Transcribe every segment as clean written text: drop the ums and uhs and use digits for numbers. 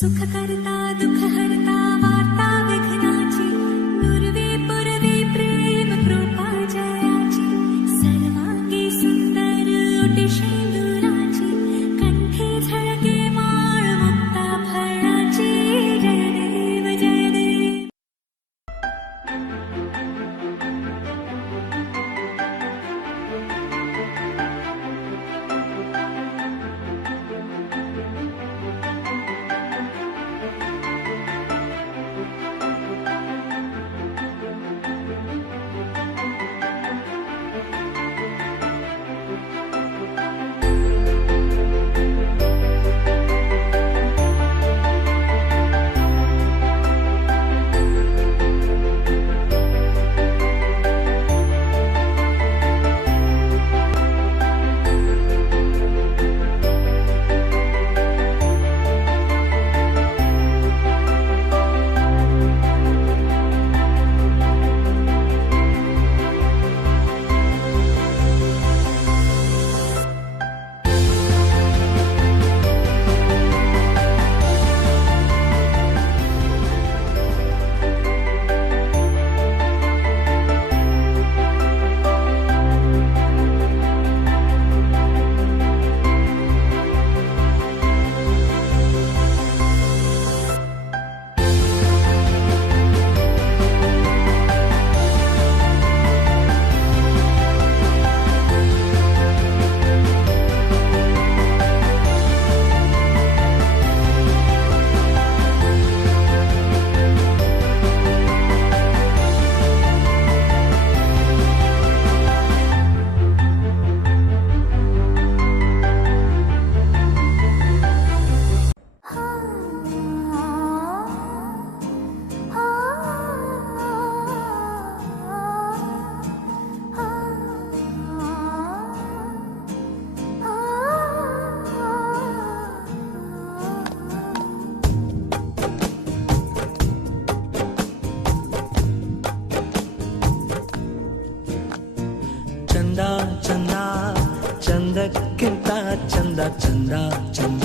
सुख करता दुख हरता वार्ता विघ्नाची नुरवी पुरवी प्रेम कृपा जयाची सर्वांगी सुंदर उटी शेंदुराची कंठी झळके माळ मुक्ता फळाची जय देव जय देव. ಚಂದ ಚಂದ ಚಂದಕ್ಕಿಂತ ಚಂದ ಚಂದ ಚಂದ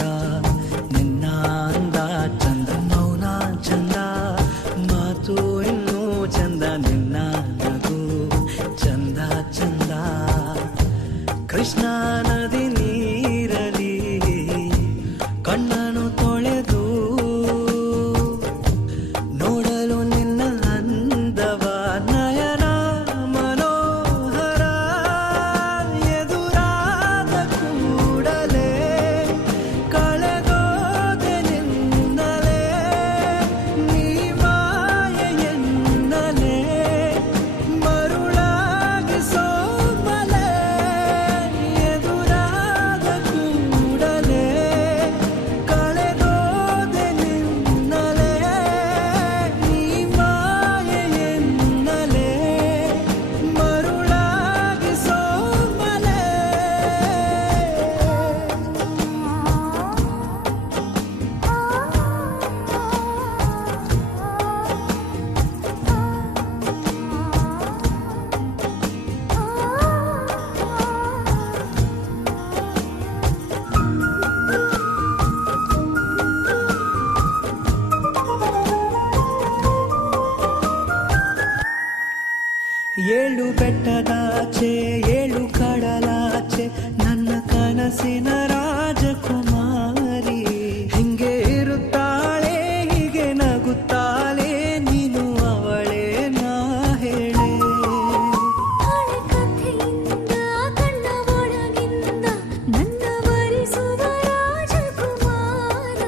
ನಿನ್ನ ಅಂದ ಚಂದ ಮೌನ ಚಂದ ಮಾತು ಇನ್ನೂ ಚಂದ ನಿನ್ನ ನಗು ಚಂದ ಚಂದ ಕೃಷ್ಣ ನದಿ ನೀರಲಿ ಕಣ್ಣನು ತೊಳೆದು ನೋಡಲು ನಿನ್ನ ಅಂದವ ನಯನ ಏಳು ಬೆಟ್ಟದಾಚೆ ಏಳು ಕಡಲಾಚೆ ನನ್ನ ಕನಸಿನ ರಾಜಕುಮಾರಿ ಹಿಂಗೆ ಇರುತ್ತಾಳೆ ಹೀಗೆ ನಗುತ್ತಾಳೆ ನೀನು ಅವಳೇ ನಾ ಹೇಳೆ ಕಥೆಯಿಂದ ಕಣ್ಣ ಒಳಗಿಂದ ನನ್ನ ವರಿಸುವ ರಾಜಕುಮಾರ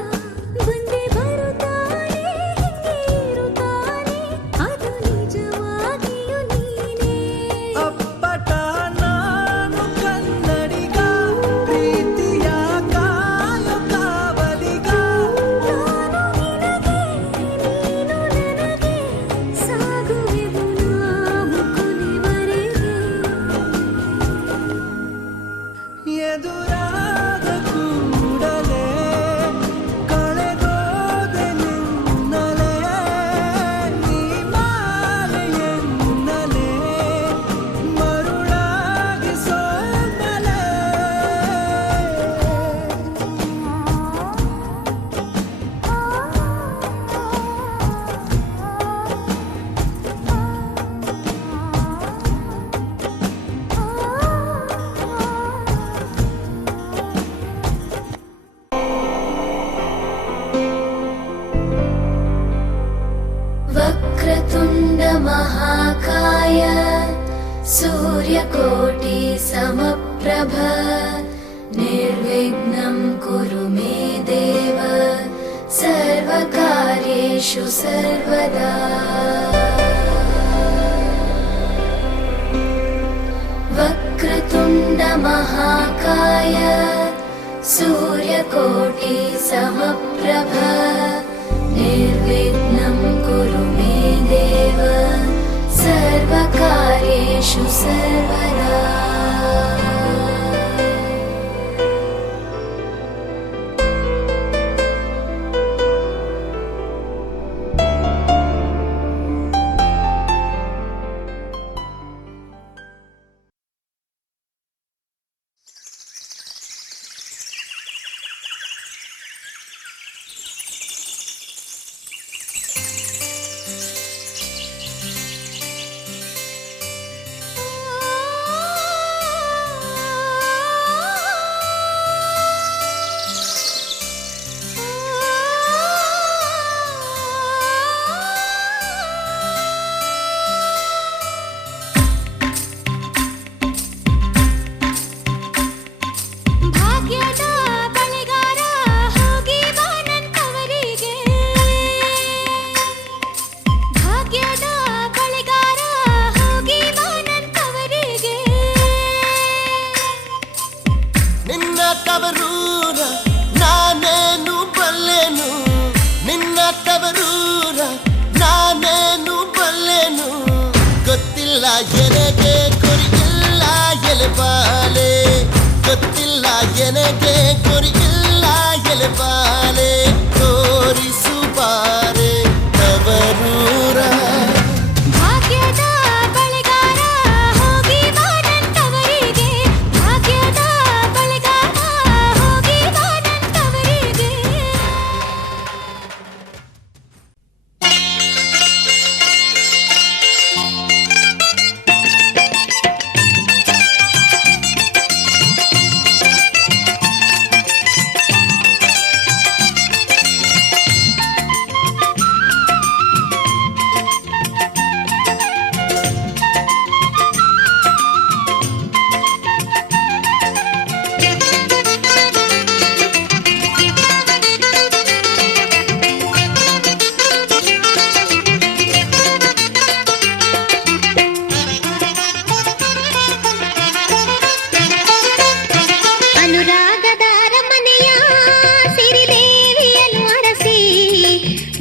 ಬಂದೇ ಬರುತ್ತಾನೆ ಹಿಂಗೆ ಇರುತ್ತಾನೆ ಅದು ನಿಜವಾಗಿಯೂ ನೀನೇ ಅಪ್ಪಟ ನಾನು ಕನ್ನಡಿಗ ಪ್ರೀತಿಯ सूर्यकोटि समप्रभ निर्विघ्नं कुरु मे देव सर्वकार्येषु सर्वदा। वक्रतुण्ड महाकाय सूर्यकोटि समप्रभ निर्विघ्नं कुरु मे देव सर्वकार्येषु सर्वदा।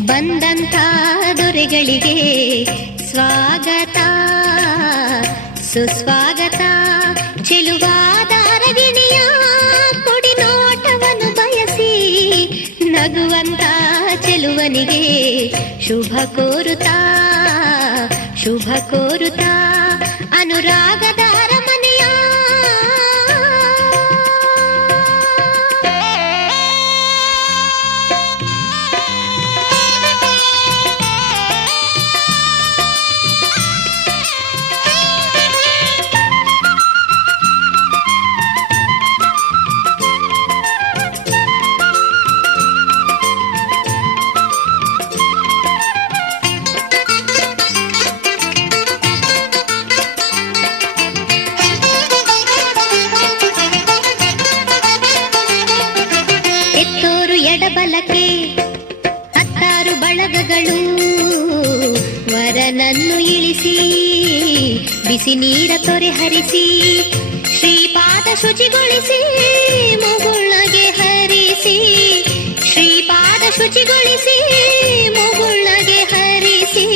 ಬಂದಂತ ದೊರೆಗಳಿಗೆ ಸ್ವಾಗತ ಸುಸ್ವಾಗತ. ಚೆಲುವಾದ ರಗಿಣಿಯ ಕೊಡಿ ನೋಟವನ್ನು ಬಯಸಿ ನಗುವಂತ ಚೆಲುವನಿಗೆ ಶುಭ ಕೋರುತ್ತಾ ಶುಭ ಕೋರುತ್ತಾ ಅನುರಾಗದ ಅರಮನೆಯ ಎಡಬಲಕ್ಕೆ ಹತ್ತಾರು ಬಳಗಗಳು ವರನನ್ನು ಇಳಿಸಿ ಬಿಸಿ ನೀರ ತೊರೆ ಹರಿಸಿ ಶ್ರೀಪಾದ ಶುಚಿಗೊಳಿಸಿ ಮುಗುಳ್ನಗೆ ಹರಿಸಿ ಶ್ರೀಪಾದ ಶುಚಿಗೊಳಿಸಿ ಮುಗುಳ್ನಗೆ ಹರಿಸಿ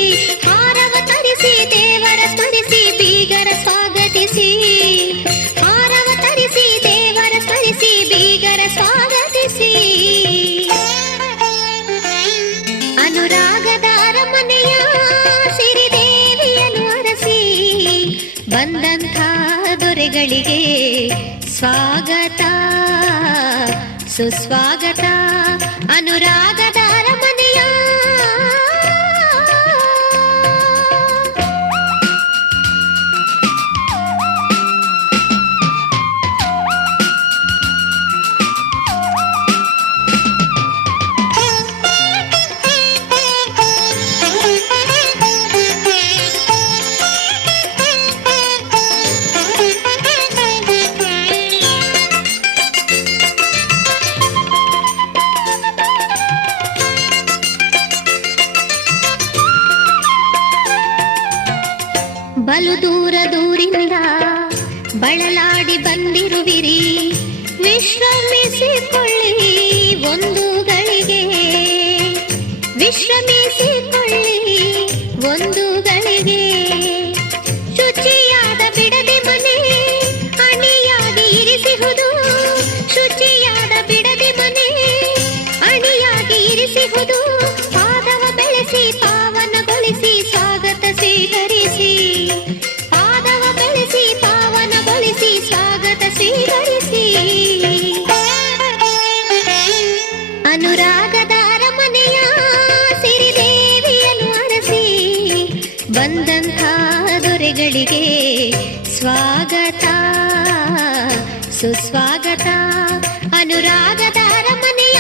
ಹಾರವ ತರಿಸಿ ದೇವರ ಸ್ಮರಿಸಿ ಬೀಗರ ಸ್ವಾಗತಿಸಿ ಹಾರವ ತರಿಸಿ ದೇವರ ಸ್ಮರಿಸಿ ಬೀಗರ ಸ್ವಾಗತಿಸಿ ಅನುರಾಗದ ಅರಮನೆಯ ಸಿರಿದೇವಿಯನ್ನು ಅರಸಿ ಬಂದಂಥ ದೊರೆಗಳಿಗೆ ಸ್ವಾಗತ ಸುಸ್ವಾಗತ ಅನುರಾಗದ ಅರಮನೆಯ ದೂರದಿಂದ ಬಳಲಾಡಿ ಬಂದಿರುವಿರಿ, ವಿಶ್ರಮಿಸಿಕೊಳ್ಳಿ ಒಂದು ಗಳಿಗೆ, ವಿಶ್ರಮಿಸಿಕೊಳ್ಳಿ ಒಂದು ಗಳಿಗೆ. ಶುಚಿಯಾದ ಬಿಡದಿ ಮನೆ ಅಣಿಯಾಗಿ ಇರಿಸಿಹುದು, ಶುಚಿಯಾದ ಬಿಡದಿ ಮನೆ ಅಣಿಯಾಗಿ ಇರಿಸಿಹುದು. ಪಾದವ ಬೆಳೆಸಿ ಪಾವನಗೊಳಿಸಿ ಸ್ವಾಗತ ಸ್ವೀಕರಿಸಿ, ಪಾದವ ಬೆಳೆಸಿ ಪಾವನಗೊಳಿಸಿ ಸ್ವಾಗತ ಸ್ವೀಕರಿಸಿ. ಅನುರಾಗದ ಅರಮನೆಯ ಸಿರಿದೇವಿಯನ್ನು ಅರಸಿ ಬಂದಂಥ ದೊರೆಗಳಿಗೆ ಸ್ವಾಗತ ಸುಸ್ವಾಗತ. ಅನುರಾಗದ ಅರಮನೆಯ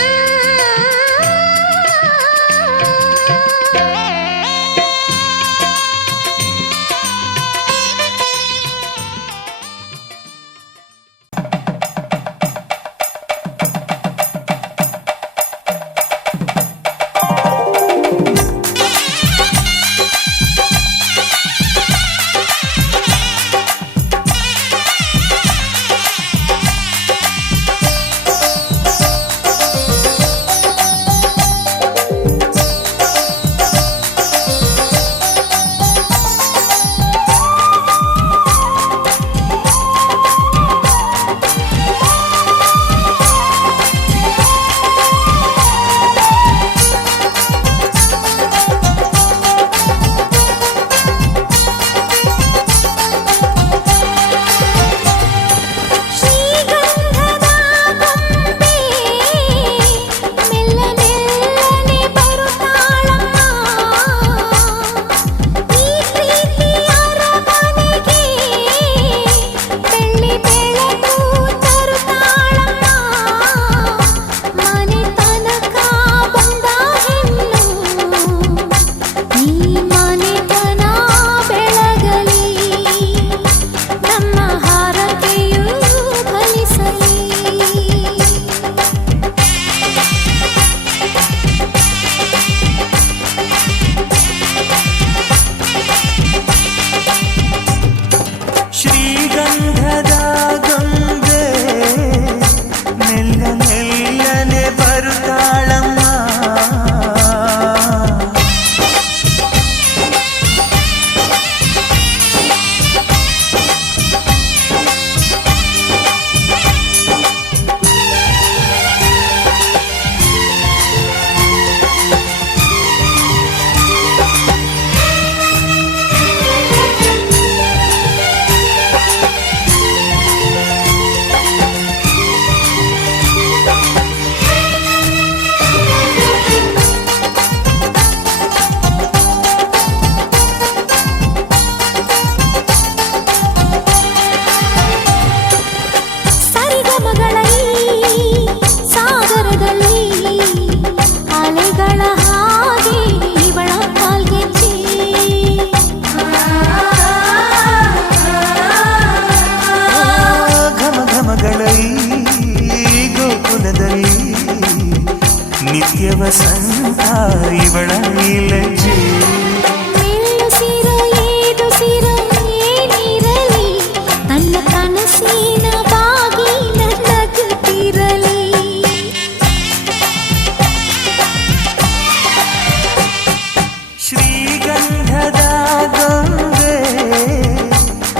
ವಸಂತ ಇವಳ ಲಜ್ಜೆ ತನ್ನ ಕನಸಿನ ಬಾಗಿನ ನಗುತ್ತಿರಲಿ ಶ್ರೀಗಂಧದ ಗೊಂಬೆ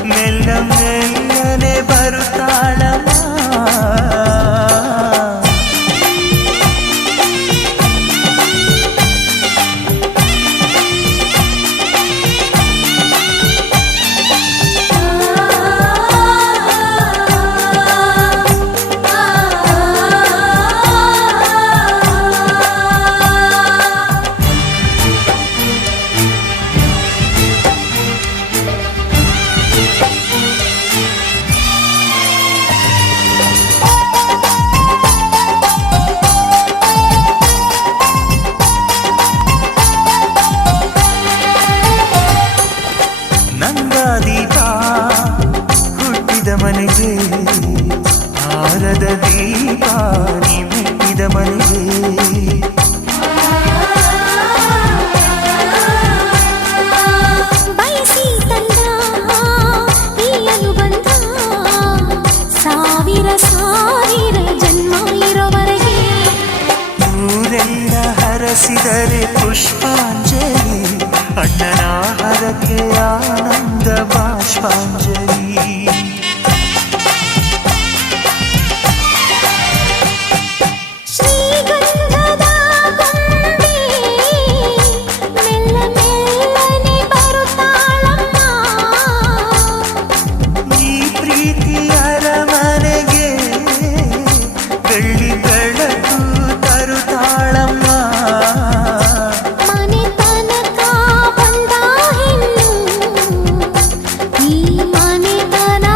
ಮೆಲ್ಲ ಮೆಲ್ಲನೆ ಬರುತ್ತಾಳಮ್ಮ ದೀಪ ಹುಟ್ಟಿದ ಮನೆಗೆ ಹಾರದ ದೀಪ ನೀ ಮೆಟ್ಟಿದ ಮನೆಗೆ ಬಯಸಿ ತಂದ ಮಂಜರಿ. ಶ್ರೀಗಂಧದ ಗೊಂಬೆ ಮೆಲ್ಲ ಮೆಲ್ಲನೆ ಬರುತ್ತಾಳಮ್ಮ. ಈ ಪ್ರೀತಿಯ ಅರಮನೆಗೆ ಬೆಳ್ಳಿ ಬೆಳಕು ತರುತ್ತಾಳಮ್ಮ. ಮನೆ ತನಕ ಬಂದ ಹೆಣ್ಣು ಈ ಮನೆತನ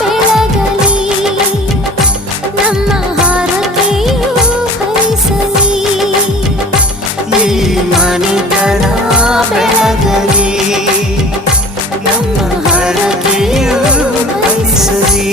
ಬೆಳಗಲಿ, ನಮ್ಮ ಹರಕೆಯು ಫಲಿಸಲಿ. ಈ ಮನೆತನ ಬೆಳಗಲಿ, ನಮ್ಮ ಹರಕೆಯು ಫಲಿಸಲಿ.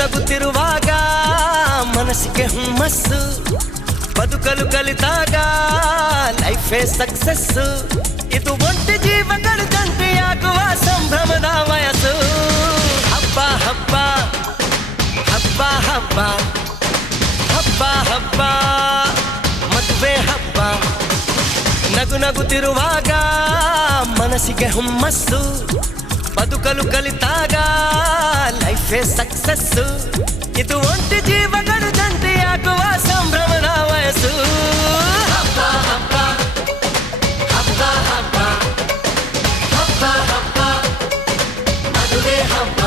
ನಗುತ್ತಿರುವಾಗ ಮನಸ್ಸಿಗೆ ಹುಮ್ಮಸ್ಸು, ಬದುಕಲು ಕಲಿತಾಗ ಲೈಫೇ ಸಕ್ಸಸ್ಸು. ಇದು ಒಂಟಿ ಜೀವಗಳು ಜಂಟಿಯಾಗುವ ಸಂಭ್ರಮದ ವಯಸ್ಸು. ಹಬ್ಬ ಹಬ್ಬ ಹಬ್ಬ ಹಬ್ಬ ಹಬ್ಬ ಹಬ್ಬ ಮದುವೆ ಹಬ್ಬ. ನಗುತ್ತಿರುವಾಗ ಮನಸ್ಸಿಗೆ ಹುಮ್ಮಸ್ಸು, ಬದುಕಲು ಕಲಿತಾಗ ಲೈಫೇ ಸಕ್ಸಸ್ಸು. ಇದು ಒಂಟಿ ಜೀವಗಳು ಜಂಟಿಯಾಗುವ ಸಂಭ್ರಮದ ವಯಸ್ಸು. ಹಬ್ಬ ಹಬ್ಬ ಹಬ್ಬ ಹಬ್ಬ ಹಬ್ಬ ಹಬ್ಬ ಮದುವೆ ಹಬ್ಬ.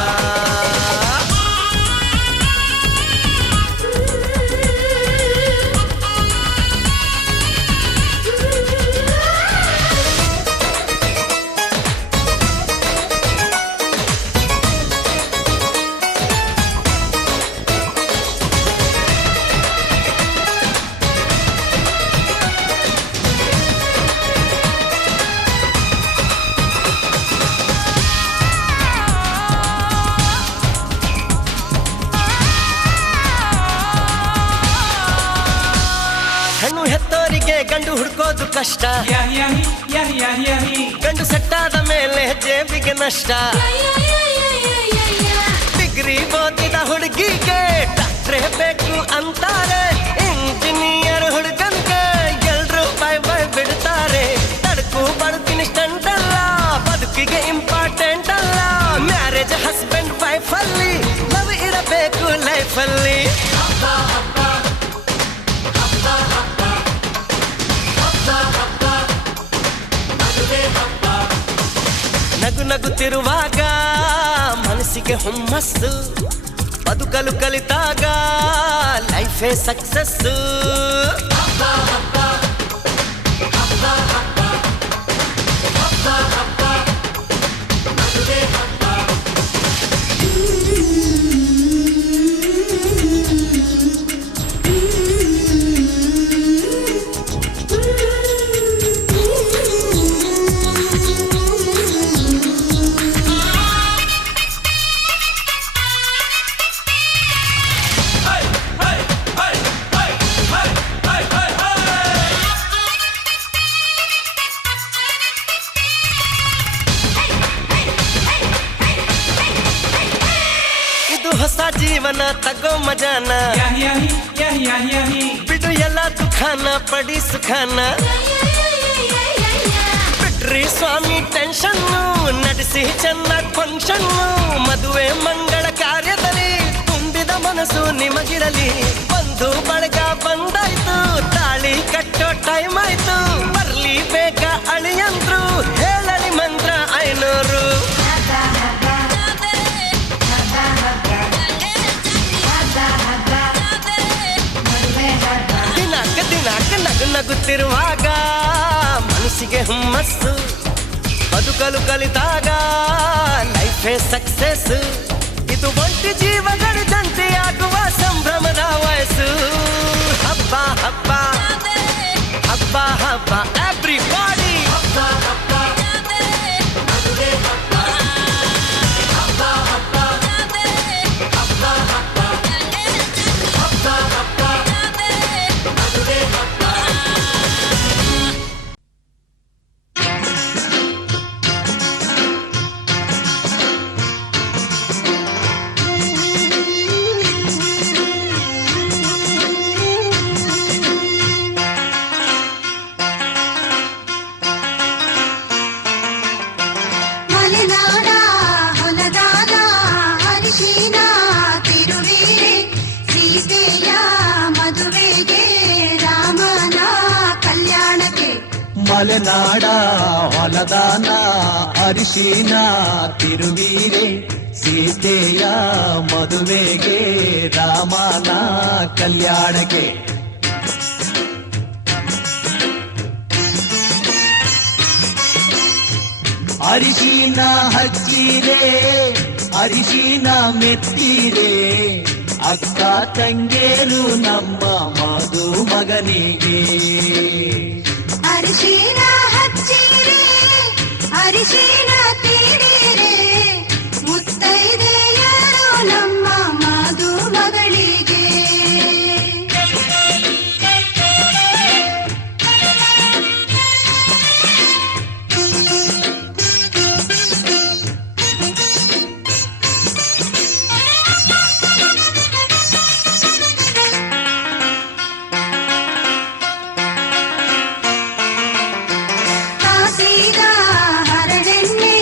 ಹೆಣ್ಣು ಹೆತ್ತೋರಿಗೆ ಗಂಡು ಹುಡ್ಕೋದು ಕಷ್ಟ, ಗಂಡು ಸೆಟ್ಟಾದ ಮೇಲೆ ಜೇಬಿಗೆ ನಷ್ಟ. ಡಿಗ್ರಿ ಓದಿದ ಹುಡುಗಿಗೆ ಡಾಕ್ಟ್ರೇ ಬೇಕು ಅಂತಾರೆ, ಇಂಜಿನಿಯರ್ ಹುಡುಗನ್ಗೆ ಎಲ್ರು ಬೈ ಬೈ ಬಿಡ್ತಾರೆ. ತಡಕು ಬಡ್ತೀನಿ ಸ್ಟಂಟ್ ಅಲ್ಲ, ಬದುಕಿಗೆ ಇಂಪಾರ್ಟೆಂಟ್ ಅಲ್ಲ. ಮ್ಯಾರೇಜ್ ಹಸ್ಬೆಂಡ್ ವೈಫ್ ಅಲ್ಲಿ ಲವ್ ಇರಬೇಕು ಲೈಫಲ್ಲಿ. ನಗುತ್ತಿರುವಾಗ ಮನಸ್ಸಿಗೆ ಹುಮ್ಮಸ್ಸು, ಬದುಕಲು ಕಲಿತಾಗ ಲೈಫೇ ಸಕ್ಸಸ್ಸು. ಹೊಸ ಜೀವನ ತಗೋ ಮಜಾನ, ಬಿಡು ಎಲ್ಲ ದುಃಖಾನ ಪಡಿ ಸುಖಾನ. ಬಿಟ್ರಿ ಸ್ವಾಮಿ ಟೆನ್ಷನ್ನು, ನಡೆಸಿ ಚೆನ್ನಾಗಿ ಫಂಕ್ಷನ್ನು. ಮದುವೆ ಮಂಗಳ ಕಾರ್ಯದಲ್ಲಿ ತುಂಬಿದ ಮನಸ್ಸು ನಿಮಗಿರಲಿ. ಬಂದು ಬಳಗ ಬಂದಾಯ್ತು, ತಾಳಿ ಕಟ್ಟೋ ಟೈಮ್ ಆಯ್ತು. ಬರ್ಲಿ ಬೇಗ ಅಳಿಯಂದ್ರು, ಹೇಳಲಿ ಮಂತ್ರ 500. ಮದುವೆ ಹಬ್ಬ ದಿನಾಕ ನಗು ನಗುತ್ತಿರುವಾಗ ಮನಸ್ಸಿಗೆ ಹುಮ್ಮಸ್ಸು ಬದುಕಲು ಕಲಿತಾಗ ಲೈಫೇ ಸಕ್ಸಸ್ ಇದು ಒಂಟಿ ಜೀವಗಳಿದಂತೆ ಆಗುವ ಸಂಭ್ರಮದ ವಯಸ್ಸು ಹಬ್ಬ ಹಬ್ಬ ಹಬ್ಬ ಹಬ್ಬ ಎವ್ರಿಬಾಡಿ ಹಬ್ಬ ಹಬ್ಬ ಮದುವೆ ಹಬ್ಬ ಹಬ್ಬ ಹಬ್ಬ ಹಬ್ಬ ಹಬ್ಬ ಹಬ್ಬ ಹಬ್ಬ ಮದುವೆ ಹಬ್ಬ ಮಲೆನಾಡ ಹೊಲದಾನ ಅರಿಶಿನ ತಿರುವೀರೆ ಸೀತೆಯ ಮದುವೆಗೆ ರಾಮನ ಕಲ್ಯಾಣಕ್ಕೆ ಮಲೆನಾಡ ಹೊಲದಾನ ಅರಿಶಿನ ತಿರುವೀರೆ ಸೀತೆಯ ಮದುವೆಗೆ ರಾಮನ ಕಲ್ಯಾಣಕ್ಕೆ ಅರಿಶಿನ ಹಚ್ಚಿರೆ ಅರಿಶಿನ ಮೆತ್ತಿರೆ ಅಕ್ಕ ತಂಗೇರು ನಮ್ಮ ಮದುಮಗನಿಗೆ ಅರಿಶಿನ ಹಚ್ಚಿರೆ ಅರಿಶಿನ ತೀಡಿರೆ ಮುತ್ತೈದೆಯರು ನಮ್ಮ ಮದುಮಗಳಿಗೆ ಕಾಸಿದ ಹರಳೆಣ್ಣೆ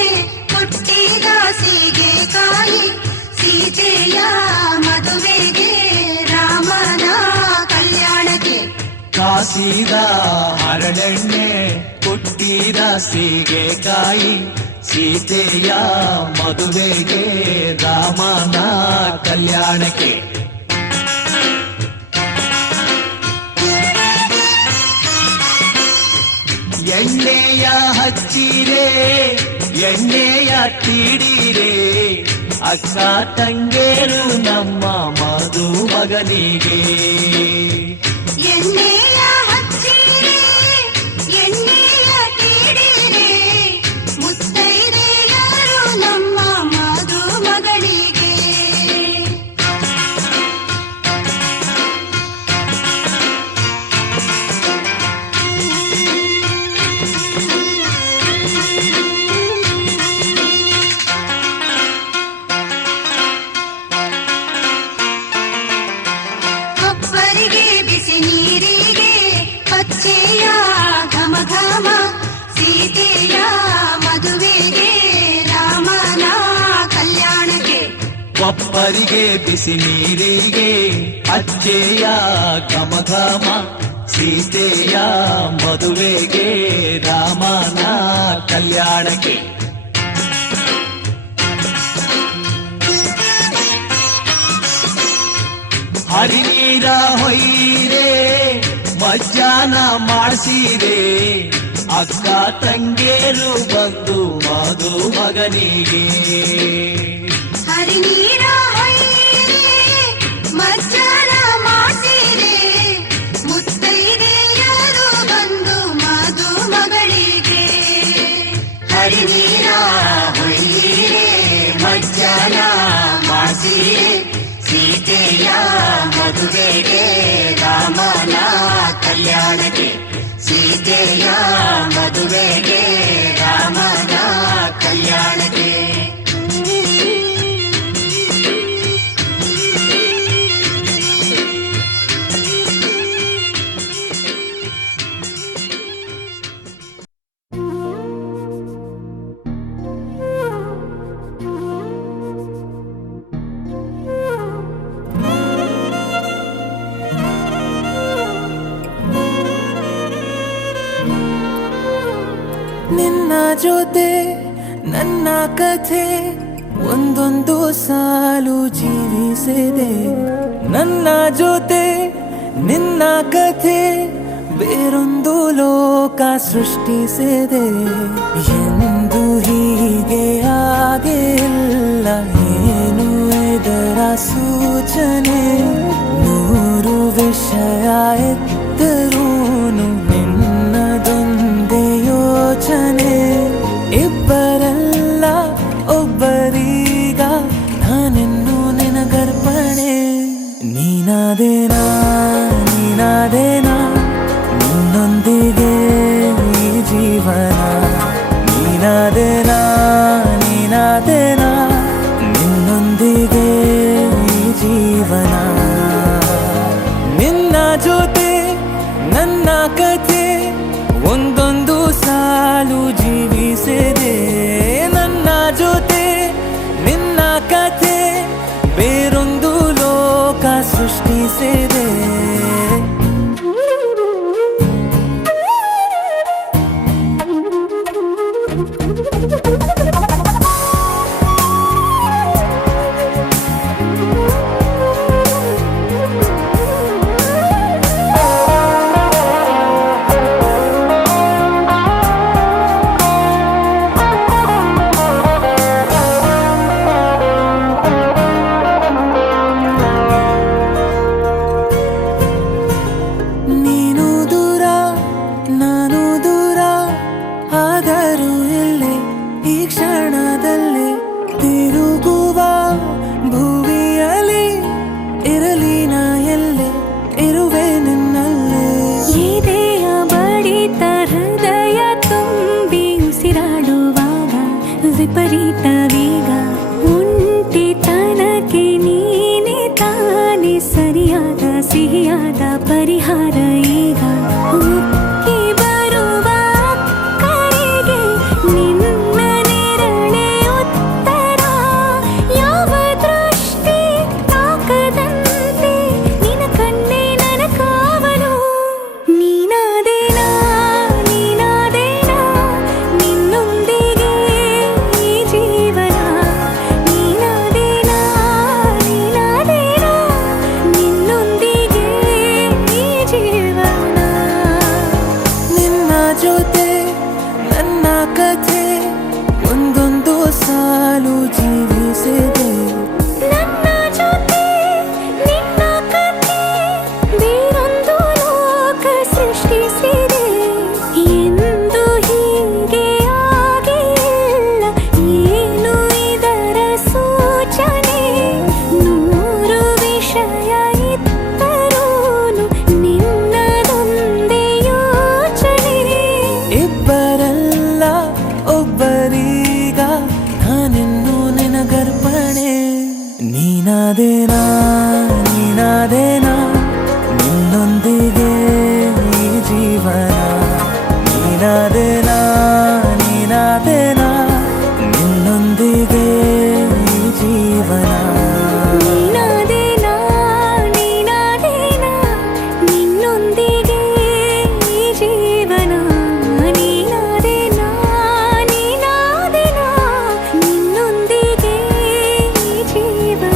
ಕೊಟ್ಟಿದ ಸೀಗೆಕಾಯಿ ಸೀತೆಯ ಮದುವೆಗೆ ರಾಮನ ಕಲ್ಯಾಣಕ್ಕೆ ಕಾಸಿದ ಹರಳೆಣ್ಣೆ ಕುಟ್ಟಿದ ಸೀಗೆಕಾಯಿ ಸೀತೆಯ ಮದುವೆಗೆ ರಾಮನ ಕಲ್ಯಾಣಕ್ಕೆ ಎಣ್ಣೆಯ ಹಚ್ಚಿರೆ ಎಣ್ಣೆಯ ತೀಡಿರೆ ಅಕ್ಕ ತಂಗೇರು ನಮ್ಮ ಮದುಮಗನಿಗೆ ಎಣ್ಣೆಯ ಹಚ್ಚಿರೆ ಎಣ್ಣೆಯ ತೀಡಿರೆ ಮುತ್ತೈದೆಯರು ನಮ್ಮ ಮದುಮಗಳಿಗೆ ಅಪ್ಪರಿಗೆ ಬಿಸಿ ನೀರಿಗೆ ಪಚ್ಚೆಯ ಘಮ ಘಮ ಸೀತೆಯ ಮದುವೆಗೆ ರಾಮನ ಕಲ್ಯಾಣಕ್ಕೆ ಒಪ್ಪರಿಗೆ ಬಿಸಿ ನೀರಿಗೆ ಅಚ್ಚೆಯ ಘಮ ಘಮ ಸೀತೆಯ ಮದುವೆಗೆ ರಾಮನ ಕಲ್ಯಾಣಕ್ಕೆ ಹರಿನೀರ ಹೊಯ್ಯಿರೆ ಮಜ್ಜಾನ ಮಾಡಿಸಿರೆ ಅಕ್ಕ ತಂಗೇರು ಬಂದು ಮದುಮಗನಿಗೆ ಹರಿನೀರ ಹೊಯ್ಯಿರೆ ಮಜ್ಜನ ಮಾಡಿಸಿರೆ ಮುತ್ತೈದೆಯರು ಬಂದು ಮದುಮಗಳಿಗೆ ಹರಿನೀರ ಹೊಯ್ಯಿರೆ ಮಜ್ಜನ ಮಾಡಿಸಿರೆ ಸೀತೆಯ ಮದುವೆಗೆ ರಾಮನ ಕಲ್ಯಾಣಕ್ಕೆ ಸೀತೆಯ ಮದುವೆಗೆ ರಾಮನ ಕಲ್ಯಾಣಕ್ಕೆ ನಿನ್ನ ಜೊತೆ ನನ್ನ ಕಥೆ ಒಂದೊಂದು ಸಾಲು ಜೀವಿಸಿದೆ ನನ್ನ ಜೊತೆ ನಿನ್ನ ಕಥೆ ಬೇರೊಂದು ಲೋಕ ಸೃಷ್ಟಿಸಿದೆ ಎಂದು ಹೀಗೆ ಆಗಿಲ್ಲ ಏನು ಇದರ ಸೂಚನೆ ನೂರು ವಿಷಯ ಎತ್ತರೂನು ನಿನ್ನದೊಂದೇ ಯೋಚನೆ ಇಬ್ಬರಲ್ಲ ಒಬ್ಬರೀಗ ನಾನಿನ್ನು ನಿನಗರ್ಪಣೆ ನೀನಾದೇನಾ ನೀನಾದೇನಾ ನಿನ್ನೊಂದಿಗೆ ಈ ಜೀವನ ನೀನಾದೇನಾ ನೀನಾದೇನಾ ನಿನ್ನೊಂದಿಗೆ ಈ ಜೀವನ ನಿನ್ನ ಜೊತೆ ನನ್ನ ಕಥೆ ಒಂದೊಂದು ಸಾಲು ಜೀವಿಸಿದೆ ನನ್ನ ಜೊತೆ ನಿನ್ನ ಕಥೆ ಬೇರೊಂದು ಲೋಕ ಸೃಷ್ಟಿಸಿದೆ ವಿಪರೀತ ವೇಗ ಒಂಟಿತನಕ್ಕೆ ನೀನೆ ತಾನೆ ಸರಿಯಾದ ಸಿಹಿಯಾದ ಪರಿಹಾರ ಈಗ ಉಕ್ಕಿ ಬರುವ ಕರೆಗೆ ನಿನ್ನ ನೆರಳೆ ಉತ್ತರ ಯಾವ ದೃಷ್ಟಿ ತಾಕದಂತೆ ನಿನ ಕಣ್ಣೆ ನನ್ನ ಕಾವಲು ನೀನಾದೇನಾ ನೀನಾದೇನಾ ನಿನ್ನೊಂದಿಗೆ ಜೊತೆ ನನ್ನ ಕಥೆ ಒಂದೊಂದು ಸಾಲು ಜೀವಿಸಿದೆ ನನ್ನ ಜೊತೆ ನಿನ್ನ ಕಥೆ ಬೇರೊಂದು ಲೋಕ ಸೃಷ್ಟಿಸಿದೆ ಎಂದು ಹೀಗೆ ಆಗಿಲ್ಲ ಏನು ಇದರ ಸೂಚನೆ ನೂರು ವಿಷಯ ಇತ್ತರೂನು ನಿನ್ನದೊಂದೇ ಯೋಚನೆ ಇಬ್ಬರಲ್ಲ ಒಬ್ಬರೀಗ ನಾನಿನ್ನು ನಿನಗರ್ಪಣೆ ನೀನಾದೇನಾ ನೀನಾದೇನಾ ನಿನ್ನೊಂದಿಗೆ ಈ ಜೀವನ ನೀನಾದೇನಾ ನೀನಾದೇನಾ ನಿನ್ನೊಂದಿಗೆ ಈ ಜೀವನ ನೀನಾದೇನಾ ನೀನಾದೇನಾ ನಿನ್ನೊಂದಿಗೆ ಈ ಜೀವನ ನೀನಾದೇನಾ ನೀನಾದೇನಾ ನಿನ್ನೊಂದಿಗೆ ಈ ಜೀವನ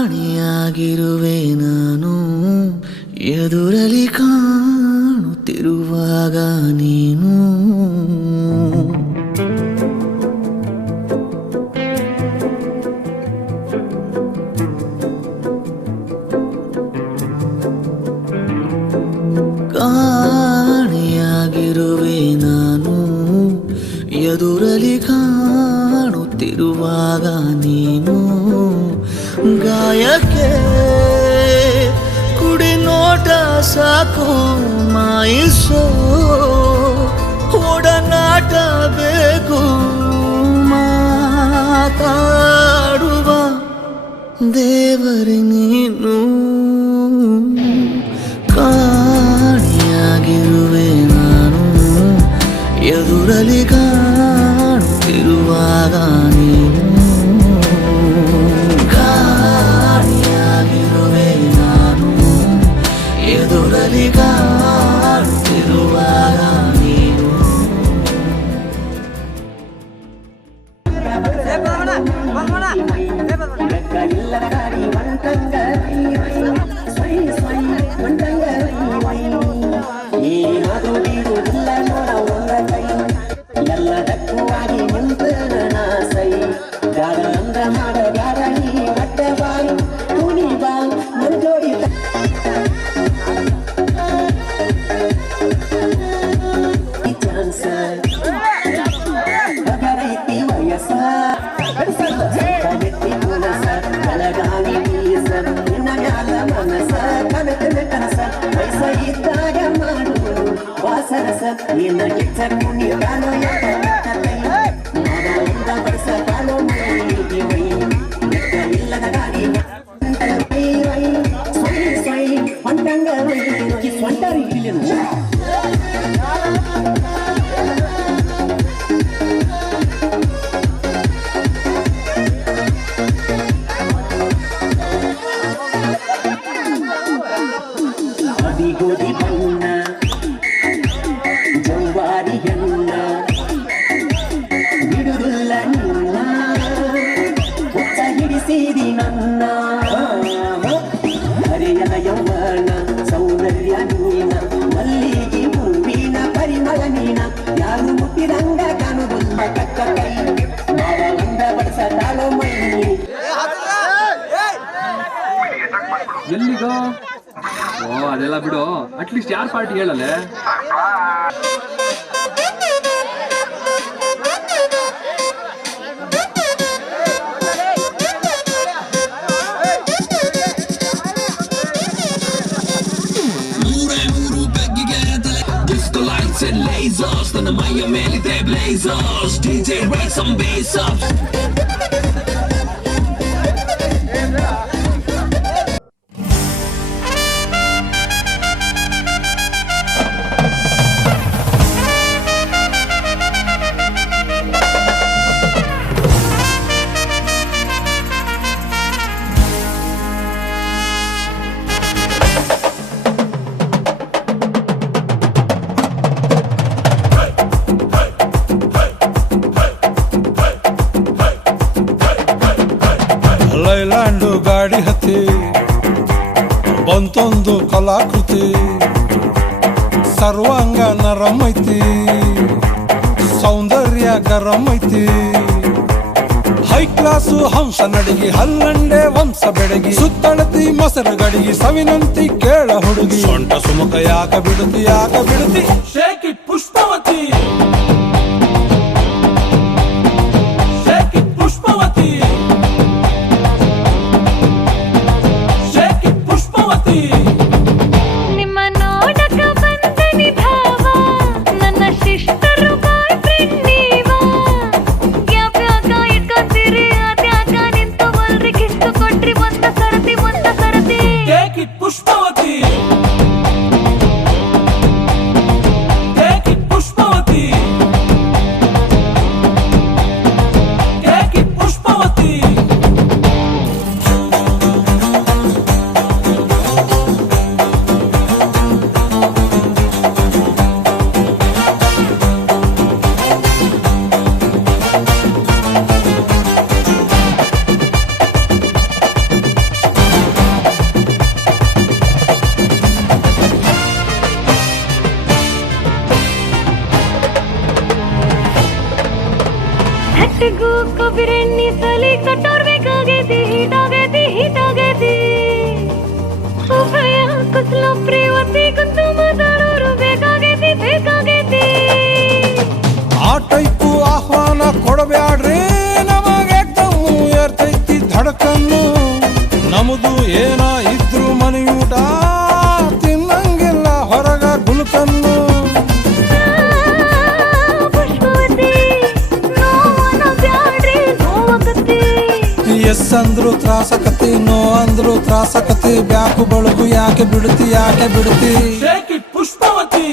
ಕಾಣಿಯಾಗಿರುವೆ ನಾನು ಎದುರಲಿ ಕಾಣುತ್ತಿರುವಾಗ ನೀನು ಕಾಣಿಯಾಗಿರುವೆ ನಾನು ಎದುರಲಿ ಕಾಣುತ್ತಿರುವಾಗ ನೀನು ಗಾಯಕ್ಕೆ ಕುಡಿ ನೋಟ ಸಾಕು ಮಾಯಿಸೋ ಒಡನಾಟ ಬೇಕು ಮಾತಾಡುವ ದೇವರೇ ನೀನು ಕಾಣಿಯಾಗಿರುವೆ ನಾನು ಎದುರಲಿ ಕಾಣುತ್ತಿರುವಾಗ ನೀನು ಕಾಣಿಯಾಗಿರುವೆ ನಾನು ಎದುರಲಿ ಕಾಣುತ್ತಿರುವಾಗ ನೀನು ಏನು ಹೆಚ್ಚ ಕುಣಿತಾನೋ ಮಾದ ಬಡಿಸತಾನೋ ಮೈಗೆ ವೈ ಇಲ್ಲದ ಗಾಡಿ ಹೊಂಟಂಗ ಸ್ವಂಟಾರಿ ಇಲ್ಲೇನು ಗೋಧಿ ಬಣ್ಣ ಜವಾರಿಯನ್ನ ಬಿಡುವುದಿಲ್ಲ ನಿನ್ನ ಹೊತ್ತ ಹಿಡಿಸಿದಿ ನನ್ನ ಹರೆಯದ ಯೌವನ ಸೌಂದರ್ಯ ನೀನ ಮಲ್ಲಿಗೆ ಹೂವಿನ ಪರಿಮಳ ನೀನ ಯಾರು ಮುಟ್ಟಿದಂಗ ಕಾಣುವುದಿಲ್ಲ ಕಕ್ಕ ಕೈ ಮಾವಲಿಂದ ಬಡಿಸತಾಳೋ ಮೈ ಎಲ್ಲಿಗೋ ಓ ಅದೆಲ್ಲ ಬಿಡು ಅಟ್ಲೀಸ್ಟ್ ಯಾರ್ ಪಾರ್ಟಿ ಹೇಳಲೆ lasers ನನ್ನ ಮೈಯ ಮೇಲಿದೆ blazers DJ raise some bass up Leyland ಗಾಡಿ ಹತ್ತಿ ಬಂತೊಂದು ಕಲಾಕೃತಿ ಸರ್ವಾಂಗ ನರಂ ಐತಿ ಸೌಂದರ್ಯ ಗರಂ ಐತಿ ಹೈ ಕ್ಲಾಸು ಹಂಸ ನಡಿಗಿ ಹಲ್ಲಂಡೆ ವಂಶ ಬೆಡಗಿ ಸುತ್ತಳತಿ ಮೊಸರು ಗಡಿಗಿ ಸವಿನಂತಿ ಕೇಳ ಹುಡುಗಿ ಸೊಂಟ ಸುಮುಖ ಯಾಕ ಬಿಡುತ್ತಿ ಶೇಕ್ ಇಟ್ ಪುಷ್ಪವತಿ ನಿಮ್ಮ ನೋಡಕ ಬಂದನಿ ಭಾವ ನನ್ನ ಶಿಷ್ಟರು ಬಾಯ್ ಫ್ರೆಂಡ್ ನೀವ ಯಾವ್ಯಾಕ ಇಟ್ಕೊಂತೀರಿ ಅದ್ಯಾಕ ನಿಂತು ಬಲ್ರಿ ಕಿಸ್ತು ಕೊಟ್ರಿ ಒಂದ ಸರತಿ ಟೇಕ್ ಇಟ್ ಪುಷ್ಪವತಿ ಹಟ್ಟಿಗೂ ಕೊಬ್ಬಿರೆಣ್ಣಿ ಸಲಿ ಕಟ್ಟೋರ್ ಬೇಕಾಗೈತಿ ಹೀಟಾಗೈತಿ ಉಭಯ ಕುಸಲು ಪ್ರೇವತಿ ಕುಂತು ಮಾತಾಡೋರು ಬೇಕಾಗೈತಿ ಆ ಟೈಪು ಆಹ್ವಾನ ಕೊಡಬ್ಯಾಡ್ರಿ ನಮಗೆ ತಮ್ಮು ಏರ್ತೈತಿ ಧಡಕನ್ನು ನಮ್ದು ಏನ ಇದ್ರು ಮನೆಯೂಟ ತಿನ್ನಂಗಿಲ್ಲ ಹೊರಗ ಗುಲ್ಕನ್ನು ಎಸ್ ಅಂದ್ರು ತ್ರಾಸಕತಿ ನೋ ಅಂದ್ರು ತ್ರಾಸಕತಿ ಬ್ಯಾಕು ಬಳಗು ಯಾಕೆ ಬಿಡುತ್ತಿ ಪುಷ್ಪವತಿ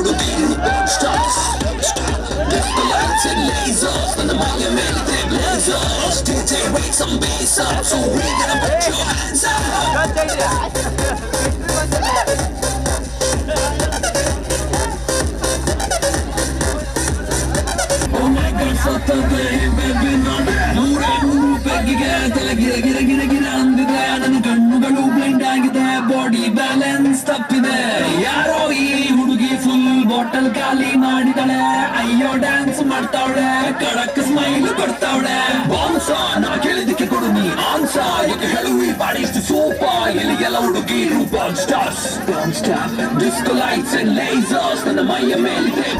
ಹುಡುಗಿ stars. Disco lights and lasers, ನನ್ನ ಮೈಯ ಮೇಲಿದೆ blazers. DJ raise some bass up, so we gonna put your hands up. Oh my God, ಸತ್ತದೆ baby ನೋಡೆ ನೂರು ರೂಪಾಯಿಗೆ ತಲೆ ಗಿರ ಗಿರ ಗಿರ ಗಿರ ಅಂದಿದೆ ನನ್ನ ಕಣ್ಣುಗಳು ಬ್ಲೈಂಡ್ ಆಗಿದೆ ಬಾಡಿ ಬ್ಯಾಲೆನ್ಸ್ ತಪ್ಪಿದೆ ಯಾರೋ ಈ ಹುಡುಗಿ ಫುಲ್ ಬಾಟಲ್ ಖಾಲಿ ಮಾಡಿದಳೆ ಅಯ್ಯೋ ಡ್ಯಾನ್ಸ್ ಮಾಡ್ತಾವಳೆ ಕಡಕ್ ಸ್ಮೈಲ್ ಕೊಡ್ತಾವಳೆ ಬಾನ್ಸ ನಾ ಕೇಳಿದಕ್ಕೆ ಕೊಡು ನೀ ಆನ್ಸ ಯಾಕೆ ಹೇಳು ಈ ಬಾಡಿ ಇಷ್ಟು ಸೂಪ ಇಲ್ಲಿಗೆಲ್ಲ ಹುಡುಗಿ ಬಾನ್ stars disco lights and lasers ನನ್ನ ಮೈಯ ಮೇಲಿದೆ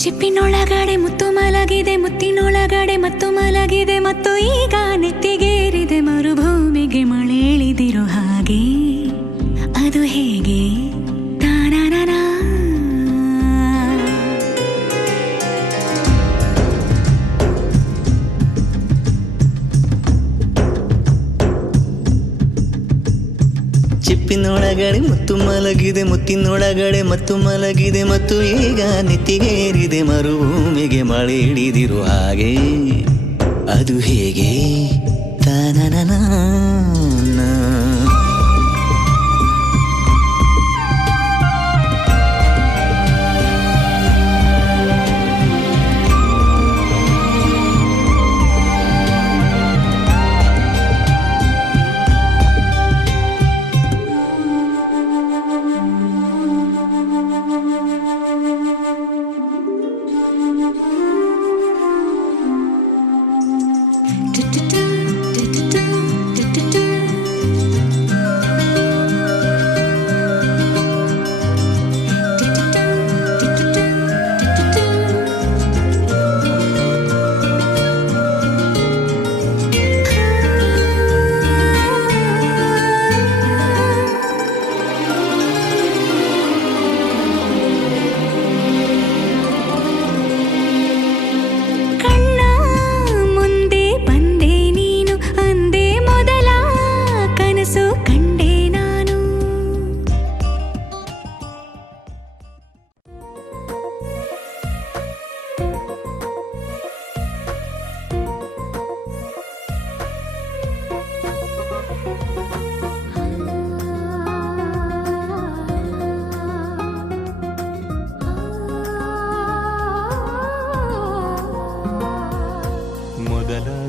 ಚಿಪ್ಪಿನೊಳಗಡೆ ಮುತ್ತು ಮಲಗಿದೆ, ಮುತ್ತಿನೊಳಗಡೆ ಮತ್ತು ಮಲಗಿದೆ, ಮತ್ತು ಈಗ ನೆತ್ತಿಗೇರಿದೆ ಮರುಭೂಮಿಗೆ ಮಳೆ ಇಳಿದಿರೋ ಹಾಗೆ. ಅದು ಹೇಗೆ? ತಾನನನ ಚಿಪ್ಪಿನೊಳಗಡೆ ಮುತ್ತು ಮಲಗಿದೆ, ಮುತ್ತಿನೊಳಗಡೆ ಮತ್ತು ಮಲಗಿದೆ, ಮತ್ತು ಈಗ ನೆತ್ತಿಗೇರಿದೆ ಮರುಭೂಮಿಗೆ ಮಳೆ ಹಿಡಿದಿರುವ ಹಾಗೆ. ಅದು ಹೇಗೆ? ತಾನನನ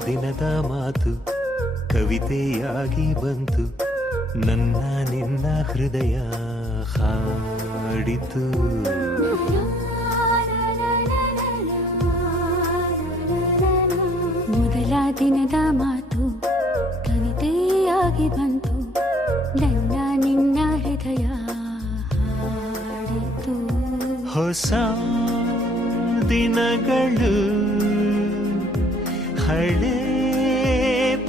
ದಿನದ ಮಾತು ಕವಿತೆಯಾಗಿ ಬಂತು, ನನ್ನ ನಿನ್ನ ಹೃದಯ ಹಾಡಿತು. ಮೊದಲ ದಿನದ ಮಾತು ಕವಿತೆಯಾಗಿ ಬಂತು, ನನ್ನ ನಿನ್ನ ಹೃದಯ ಹಾಡಿತು. ಹೊಸ ದಿನಗಳು ಹಳೆ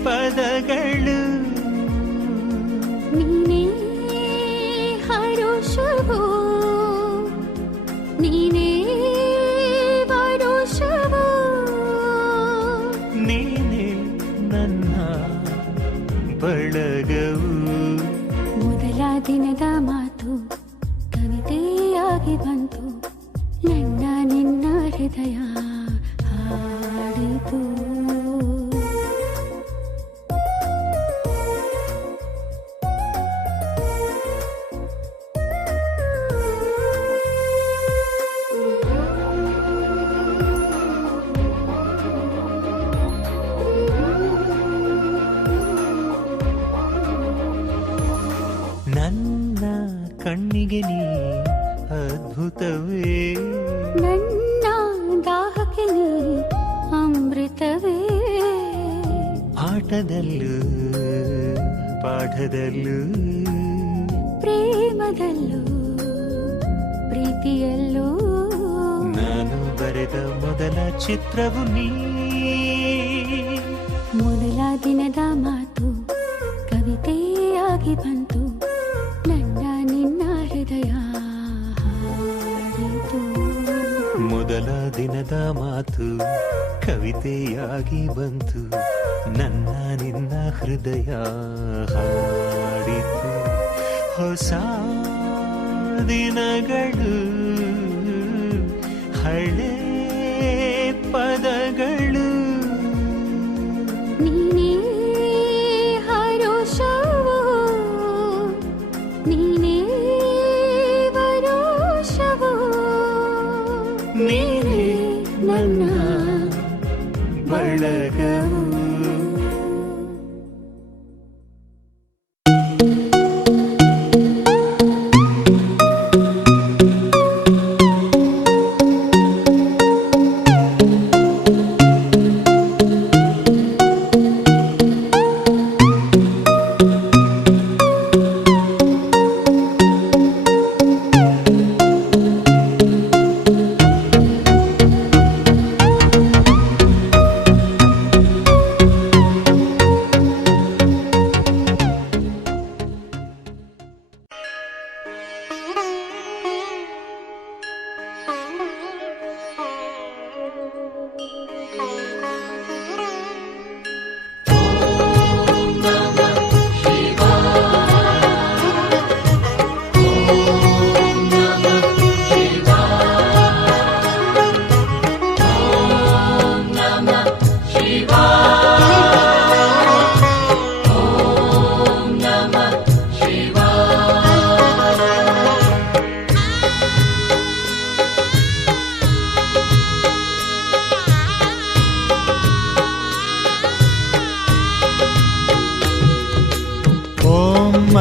ಪದಗಳು, ನೀನೇ ಹರುಷವೋ, ನೀನೇ ವರುಷವೋ, ನೀನೇ ನನ್ನ ಬಳಗವು. ಮೊದಲ ದಿನದ ಮಾತು ಕವಿತೆಯಾಗಿ ಬಂತು, ನನ್ನ ನಿನ್ನ ಹೃದಯ ಹಾಡಿತು. ನನ್ನ ಕಣ್ಣಿಗೆ ನೀ ಅದ್ಭುತವೇ, ನನ್ನ ದಾಹಕ್ಕೆ ನೀ ಅಮೃತವೇ. ಆಟದಲ್ಲೂ ಪಾಠದಲ್ಲೂ ಪ್ರೇಮದಲ್ಲೂ ಪ್ರೀತಿಯಲ್ಲೂ ನಾನು ಬರೆದ ಮೊದಲ ಚಿತ್ರವು ನೀ. ಮೊದಲ ದಿನದ ಮಾತು ಕವಿತೆಯಾಗಿ ಬಂತು, ನನ್ನ ನಿನ್ನ ಹೃದಯ ಹಾಡಿತು. ಮೊದಲ ದಿನದ ಮಾತು ಕವಿತೆಯಾಗಿ ಬಂತು, ನನ್ನ ನಿನ್ನ ಹೃದಯ ಹಾಡಿತು. ಹೊಸ ದಿನಗಳು ಹಳೆ ಪದಗಳು, ನೀನೇ ಹರುಷವೋ, ನೀನೇ ವರುಷವೋ, ನೀನೇ ನನ್ನ ಬಳಗವು.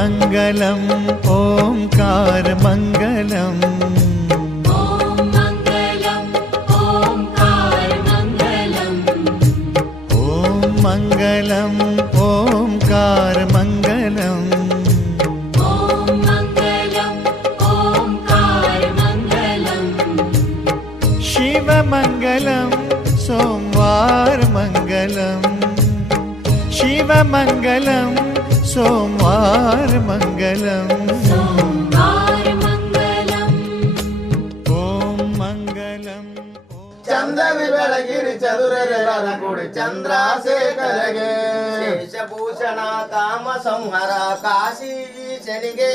मङ्गलम् ओङ्कार मङ्गलम् ॐ मङ्गलम् ओङ्कार मङ्गलम् ॐ मङ्गलम् ओङ्कार मङ्गलम् ॐ मङ्गलम् ओङ्कार मङ्गलम् शिवमङ्गलं सोमवार मङ्गलम् शिवमङ्गलं सोमवार मङ्गलम् सोमवार मङ्गलम् ॐ मङ्गलम् ಚಂದವಿ ಬೆಳಗಿರಿ ಚದುರರೆಲ್ಲರ ಕೂಡಿ ಚಂದ್ರಶೇಖರಗೆ ಶೇಷಭೂಷಣ ಕಾಮ ಸಂಹರ ಕಾಶಿ ಶನಿಗೆ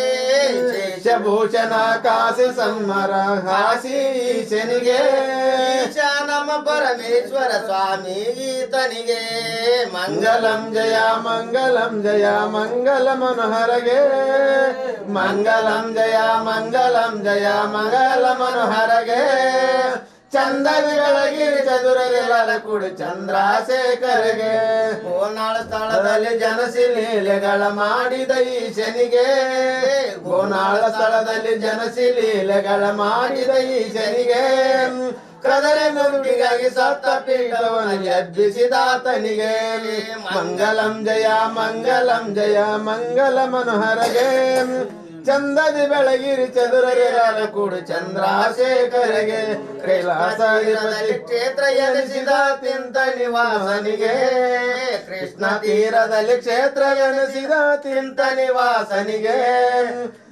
ಶೇಷಭೂಷಣ ಕಾಶಿ ಸಂಹರ ಕಾಶಿ ಶನಿಗೆ ನಮ್ಮ ಪರಮೇಶ್ವರ ಸ್ವಾಮಿ ಈತನಿಗೆ ಮಂಗಲಂ ಜಯ ಮಂಗಲಂ ಜಯ ಮಂಗಲ ಮನೋಹರಗೆ ಮಂಗಲಂ ಜಯ ಮಂಗಲಂ ಜಯ ಮಂಗಲ ಮನೋಹರಗೆ ಚಂದವಿ ಬೆಳಗಿರಿ ಚದುರರೆಲ್ಲರ ಕೂಡಿ ಚಂದ್ರಶೇಖರಗೆ ಗೋನಾಳ ಸ್ಥಳದಲ್ಲಿ ಜನಸಿ ಲೀಲೆಗಳ ಮಾಡಿದ ಈಶನಿಗೆ ಗೋನಾಳ ಸ್ಥಳದಲ್ಲಿ ಜನಸಿ ಲೀಲೆಗಳ ಮಾಡಿದ ಈಶನಿಗೆ ಕದರಿ ನುಡಿಗಾಗಿ ಸತ್ತ ಪೀಠವನ್ನು ಎಬ್ಬಿಸಿದಾತನಿಗೆ ಮಂಗಲಂ ಜಯ ಮಂಗಲಂ ಜಯ ಮಂಗಲ ಮನೋಹರಗೆ ಚಂದದಿ ಬೆಳಗಿರಿ ಚದುರರೆಲ್ಲರ ಕೂಡಿ ಚಂದ್ರಶೇಖರಗೆ ಕೈಲಾಸಾಧಿಪತಿ ಕ್ಷೇತ್ರ ಎನಿಸಿದ ತಿಂತ ನಿವಾಸನಿಗೆ ಕೃಷ್ಣ ತೀರದಲ್ಲಿ ಕ್ಷೇತ್ರ ಎನಿಸಿದ ತಿಂತ ನಿವಾಸನಿಗೆ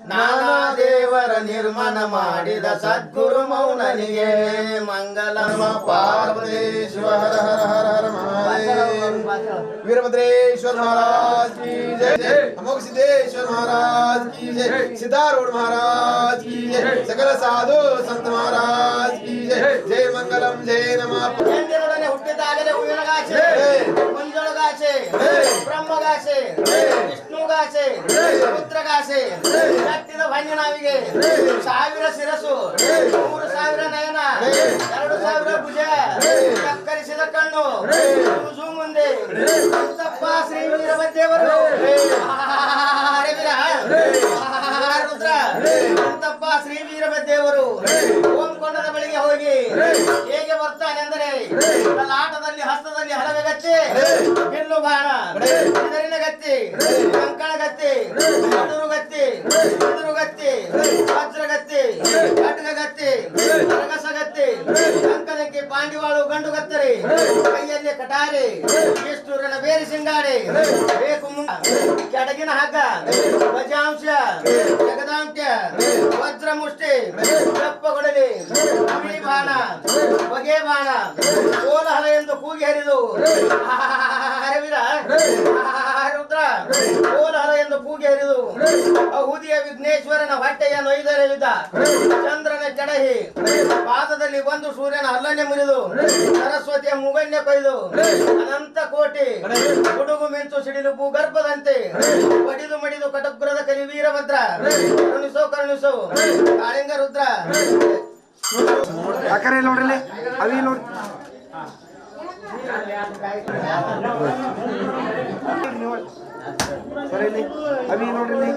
ನಾನಾ ದೇವರ ನಿರ್ಮಾಣ ಮಾಡಿದ ಸದ್ಗುರು ಮೌನನಿಗೆ ಮಂಗಲ ಪಾರ್ವತೇಶ್ವರ ಹರ ಹರ ಹರ ಮಹಾದೇವ वीरभद्रेश्वर महाराज की जय अमोघ सिद्धेश्वर महाराज की जय सिद्धारूढ़ महाराज की जय सकल साधु संत महाराज की जय जय मंगलम जय नमः ಹುಟ್ಟಿದಾಗಲೇ ಹೂವಿನಗಾಸೆ ಮಂಜುಳಗಾಸೆ ಬ್ರಹ್ಮಗಾಸೆ ವಿಷ್ಣುಗಾಸೆ ರುದ್ರಗಾಸೆ ಕಟ್ಟಿದ ಭಂಜನಾವಿಗೆ 1000 ಶಿರಸು 3000 ನಯನ 2000 ಭುಜ ಕಕ್ಕರಿಸಿದ ಕಣ್ಣು ಮುಂದೆ ಅಂತಪ್ಪ ಶ್ರೀ ವೀರಭದ್ರೇವರು ರುದ್ರ ಅಂತಪ್ಪ ಶ್ರೀ ವೀರಭದ್ರೇವರು ಓಂಕೊಂಡದ ಬಳಿಗೆ ಹೋಗಿ ಹೇಗೆ ಬರ್ತಾನೆ ಅಂದರೆ ಆಟದಲ್ಲಿ ಹಸ್ತದಲ್ಲಿ ಹಲವೆ ಗತ್ತಿ ಬಿಲ್ಲು ಬಾಣ ಇದರಿನ ಗತ್ತಿ ಕಂಕಣ ಗತ್ತಿ ಮಧುರು ಗತ್ತಿ ಬಿದುರು ಗತ್ತಿ ವಜ್ರ ಗತ್ತಿ ಖಡ್ಗ ಗತ್ತಿ ಕರಗಸ ಗತ್ತಿ ಅಂಕದಕ್ಕೆ ಪಾಂಡಿವಾಳು ಗಂಡು ಗತ್ತರಿ ಕೈಯಲ್ಲಿ ಕಟಾರಿ ವಿಷ್ಣುರನ ಬೇರಿ ಸಿಂಗಾಡಿ ಬೇಕು ಕೆಡಗಿನ ಹಗ್ಗ ವಜಾಂಶ ಜಗದಾಂತ್ಯ ವಜ್ರ ಮುಷ್ಟಿ ದಪ್ಪಗೊಡಲಿ ಅಮಿ ಬಾಣ ಬಗೆ ಬಾಣ ಕೋಲಹಲ ಎಂದು ಕೂಗಿ ಹರಿದು ಹರವಿರ ರುದ್ರ ಕೋಲಹಲ ಎಂದು ಕೂಗಿ ಹರಿದು ಹುದಿಯ ವಿಘ್ನೇಶ್ವರನ ಹೊಟ್ಟೆಯ ನೊಯ್ದರೆವಿದ್ದ ಚಂದ್ರನ ಕೆಡಹಿ ಪಾದದಲ್ಲಿ ಬಂದು ಸೂರ್ಯನ ಹಲ್ಲನ್ನೇ ಮುರಿದು ಸರಸ್ವತಿಯ ಮುಗನ್ಯ ಕೊಯ್ದು ಅನಂತ ಕೋಟಿ ಗುಡುಗು ಮಿಂಚು ಸಿಡಿಲು ಭೂಗರ್ಭದಂತೆ ಬಡಿದು ಮಡಿದು ಕಟಪುರದ ಕಲಿ ವೀರಭದ್ರ ಕರುಣಿಸೋ ಕರುಣಿಸೋ ಕಾಳಿಂಗ ರುದ್ರ ಅಕರೆ ನೋಡ್ರಿ ಅವಿ ನೋಡಿ ಸರಿ ಅವಿ ನೋಡ್ರಿ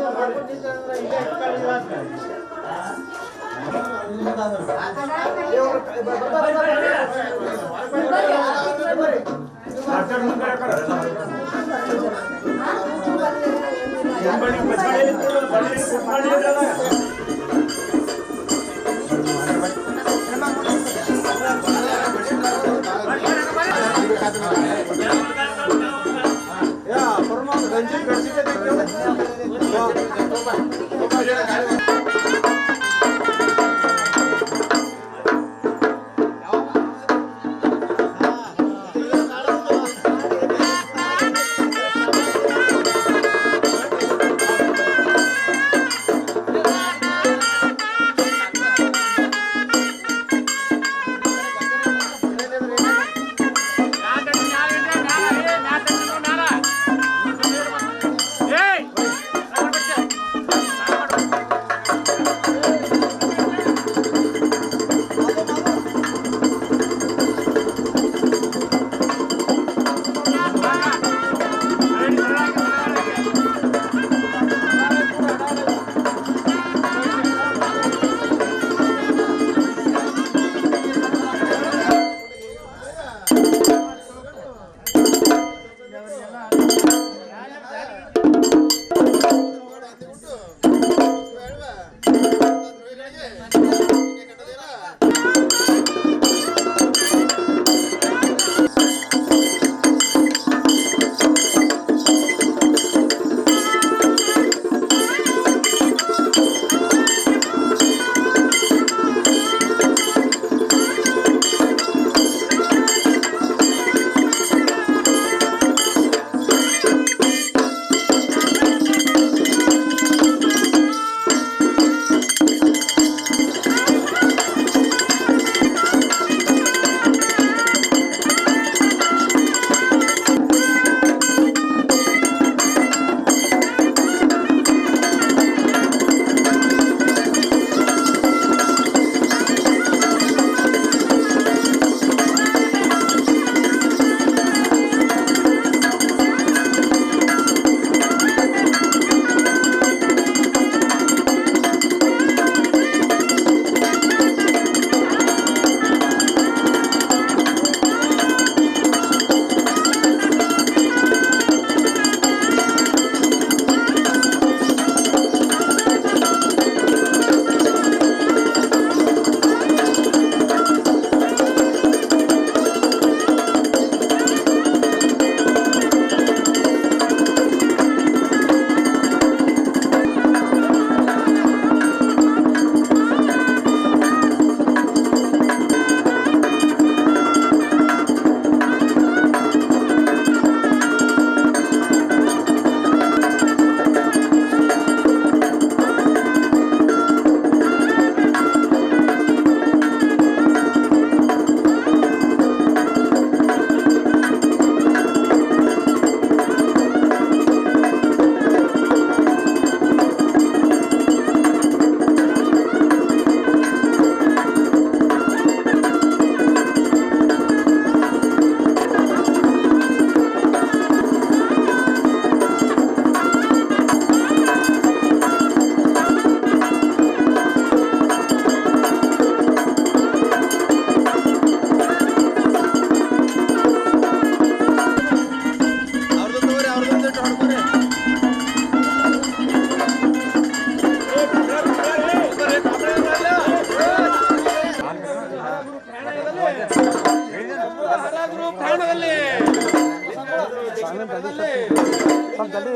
ಸ್ವಲ್ಪ ಜಲ್ದಿ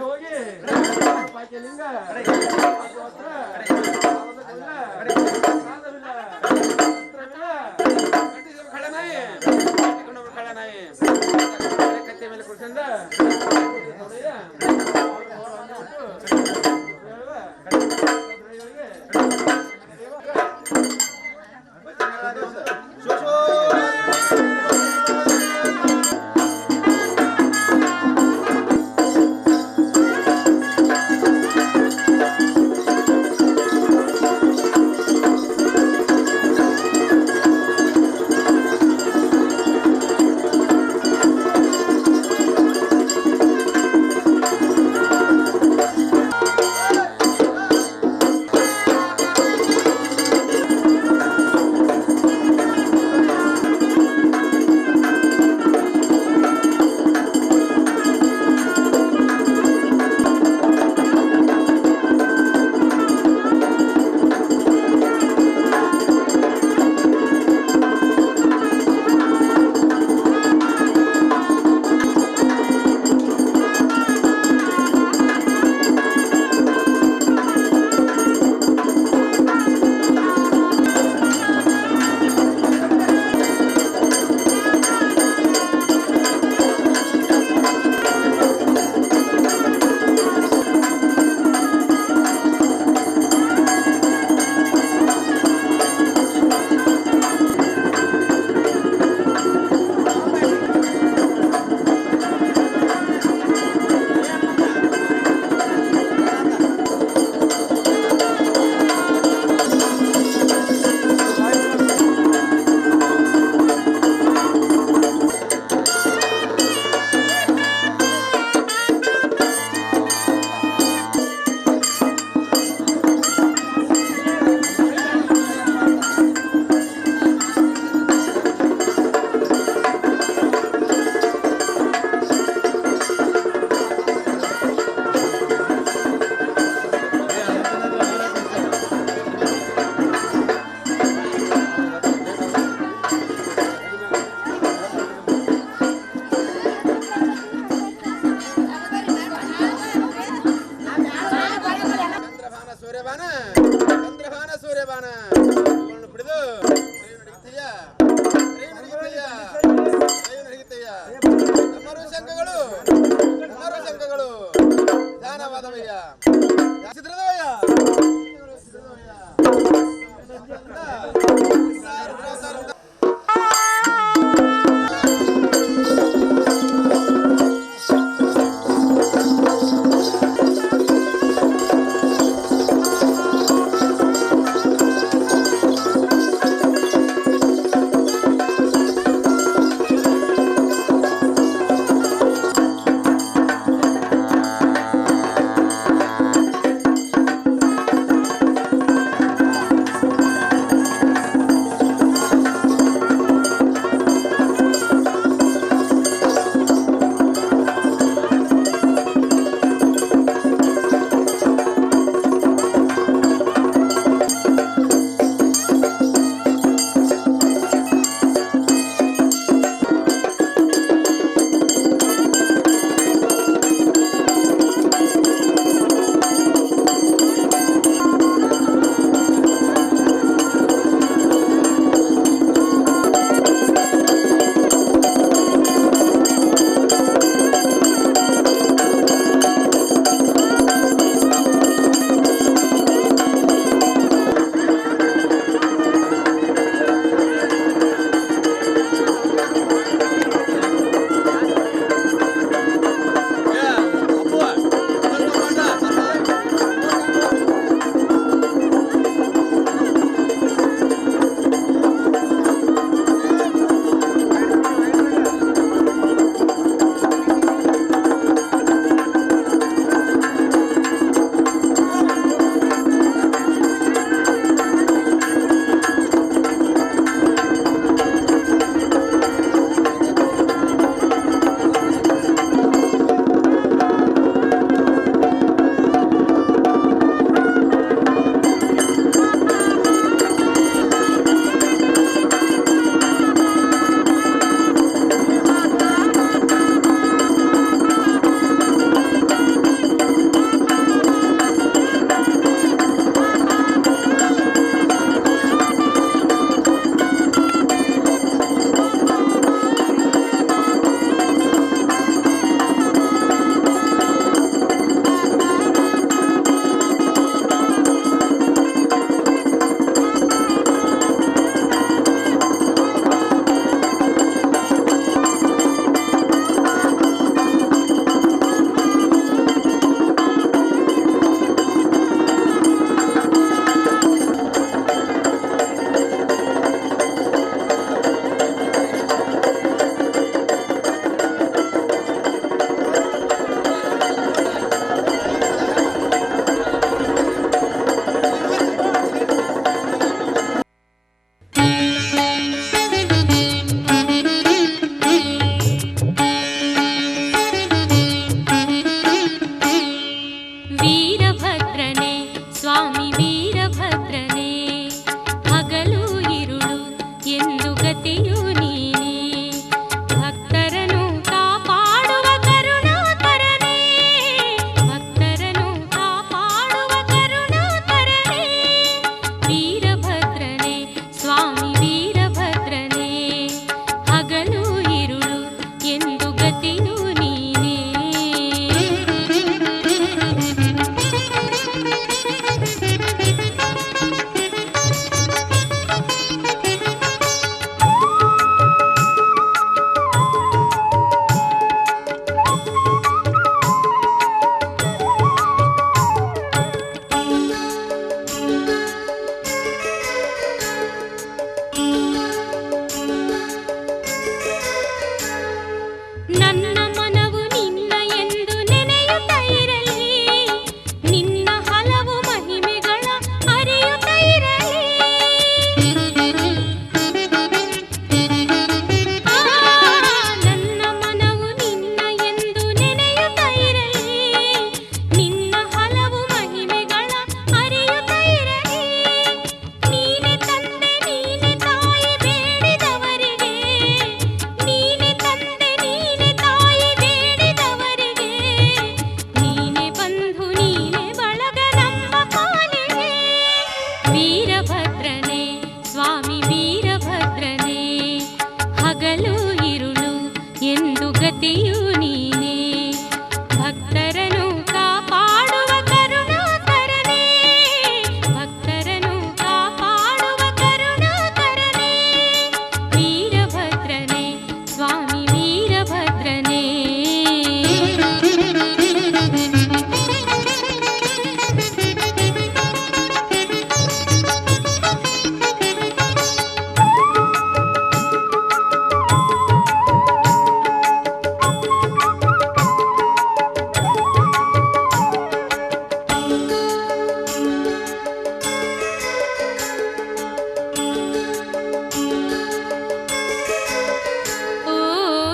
ಹೋಗಿ ಲಿಂಗ ಕತ್ತೆ ಮೇಲೆ ಕುಡ್ಸಂದ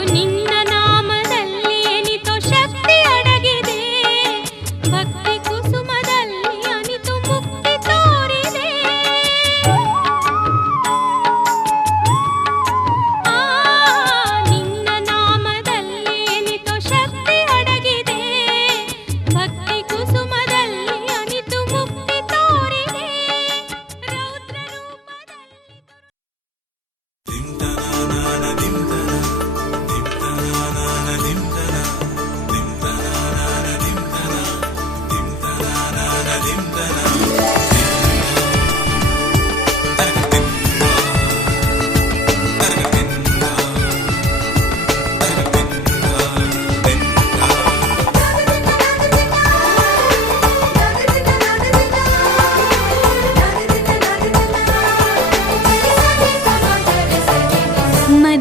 ನಿನ್ನ ನಾಮದಲ್ಲಿ ಎನಿತೋ ಶಕ್ತಿ ಅಡಗಿದೆ ಭಕ್ತಿ ಕುಸುಮದಲ್ಲಿ ಅನಿತು ಮುಕ್ತಿ ತೋರಿದೆ ನಿನ್ನ ನಾಮದಲ್ಲಿ ಎನಿತೋ ಶಕ್ತಿ ಅಡಗಿದೆ ಭಕ್ತಿ ಕುಸುಮದಲ್ಲಿ ಅನಿತು ಮುಕ್ತಿ ತೋರಿದೆ ರೌದ್ರ ರೂಪದಲ್ಲಿ